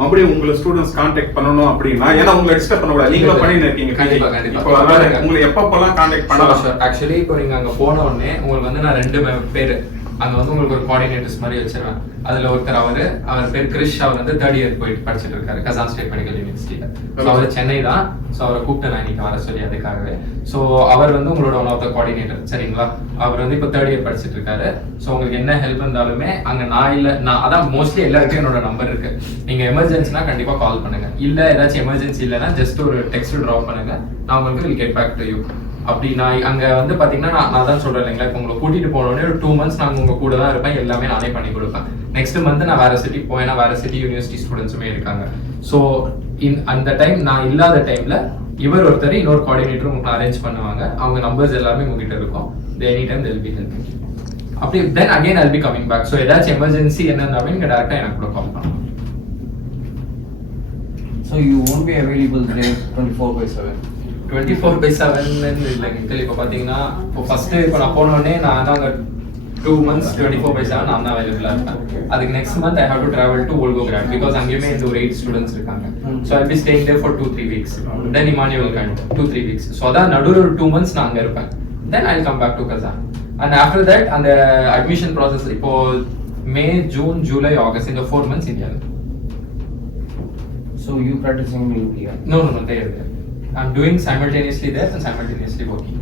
மறுபடியும் உங்களை ஸ்டூடண்ட்ஸ் கான்டாக்ட் பண்ணணும் அப்படின்னா, ஏன்னா உங்களை டிஸ்டர்ப் பண்ண கூடாது, நீங்களும் பண்ணிட்டு இருக்கீங்க. கண்டிப்பா. இப்போ அதனால உங்களை எப்பப்பெல்லாம் கான்டாக்ட் பண்ணலாம்? ஆக்சுவலி இப்போ நீங்க அங்க போன உடனே உங்களுக்கு வந்து நான் 2 பேர் அங்க வந்து உங்களுக்கு ஒரு கோஆர்டினேட்டர்ஸ் மாதிரி வச்சிருவேன். அதுல ஒருத்தர் அவர் பேர் கிரிஷ். அவர் வந்து 3rd இயர் போயிட்டு படிச்சுட்டு இருக்காரு கசான் ஸ்டேட் மெடிக்கல் யூனிவர்சிட்டியில. அவர் சென்னை தான். ஸோ அவரை கூப்பிட்டு நான் இன்னைக்கு வர சொல்லி அதுக்காகவே. ஸோ அவர் வந்து உங்களோட ஒன் ஆஃப் த கோஆர்டினேட்டர், சரிங்களா? அவர் வந்து இப்போ 3rd இயர் படிச்சுட்டு இருக்காரு. ஸோ உங்களுக்கு என்ன ஹெல்ப் இருந்தாலுமே அங்க நான் அதான் மோஸ்ட்லி எல்லாருக்கும் என்னோட நம்பர் இருக்கு. நீங்க எமர்ஜென்சினா கண்டிப்பா கால் பண்ணுங்க. இல்ல ஏதாச்சும் எமர்ஜென்சி இல்லைன்னா ஜஸ்ட் ஒரு டெக்ஸ்ட் ட்ராப் பண்ணுங்க, நான் உங்களுக்கு will get back to you. அப்படி நான் அங்க வந்து பாத்தீங்கன்னா நான் தான் சொல்றேன் இல்லைங்களா, இப்போ உங்களை கூட்டிட்டு போனோடனே ஒரு 2 months நாங்க உங்க கூட தான் இருப்பேன், எல்லாமே நானே பண்ணி கொடுப்பேன். நெக்ஸ்ட் மந்த் நான் வேற சிட்டி போவேன், வேற சிட்டி யூனிவர்சிட்டி ஸ்டூடெண்ட்ஸுமே இருக்காங்க. ஸோ அந்த டைம் நான் இல்லாத டைம்ல இவர் ஒருத்தர் இன்னொரு கோஆர்டினேட்டர் உங்களுக்கு அரேஞ்ச் பண்ணுவாங்க. அவங்க நம்பர்ஸ் எல்லாமே உங்ககிட்ட இருக்கும். Any time they'll be helping. அப்படி then again I'll be coming back. So ஏதாச்சும் எமர்ஜென்சி என்னன்னாவே நீங்க டேரக்டா எனக்கு கூட கால் பண்ணலாம். So you won't be available there 24/7. 24/7 இல்லைங்க. இப்போ பார்த்தீங்கன்னா இப்போ ஃபர்ஸ்ட் இப்போ நான் போனோடனே நான் தான் அங்கே 2 months 24/7 நான் தான் அவைலபிளாக இருப்பேன். அதுக்கு next month I have to travel to Volgograd because அங்கேயுமே இந்த ஒரு 8 ஸ்டூடெண்ட்ஸ் இருக்காங்க. So I be staying there for 2-3 weeks. Then Immanuel Kant 2-3 weeks. So அதான் நடுவில் ஒரு 2 months நான் அங்கே இருப்பேன். Then I come back to Kazan. And after that அந்த அட்மிஷன் ப்ராசஸ் இப்போ மே, ஜூன், ஜூலை, ஆகஸ்ட் இந்த 4 months இந்தியாவில். So you practicing in India? No, there. I'm doing simultaneously there and simultaneously working.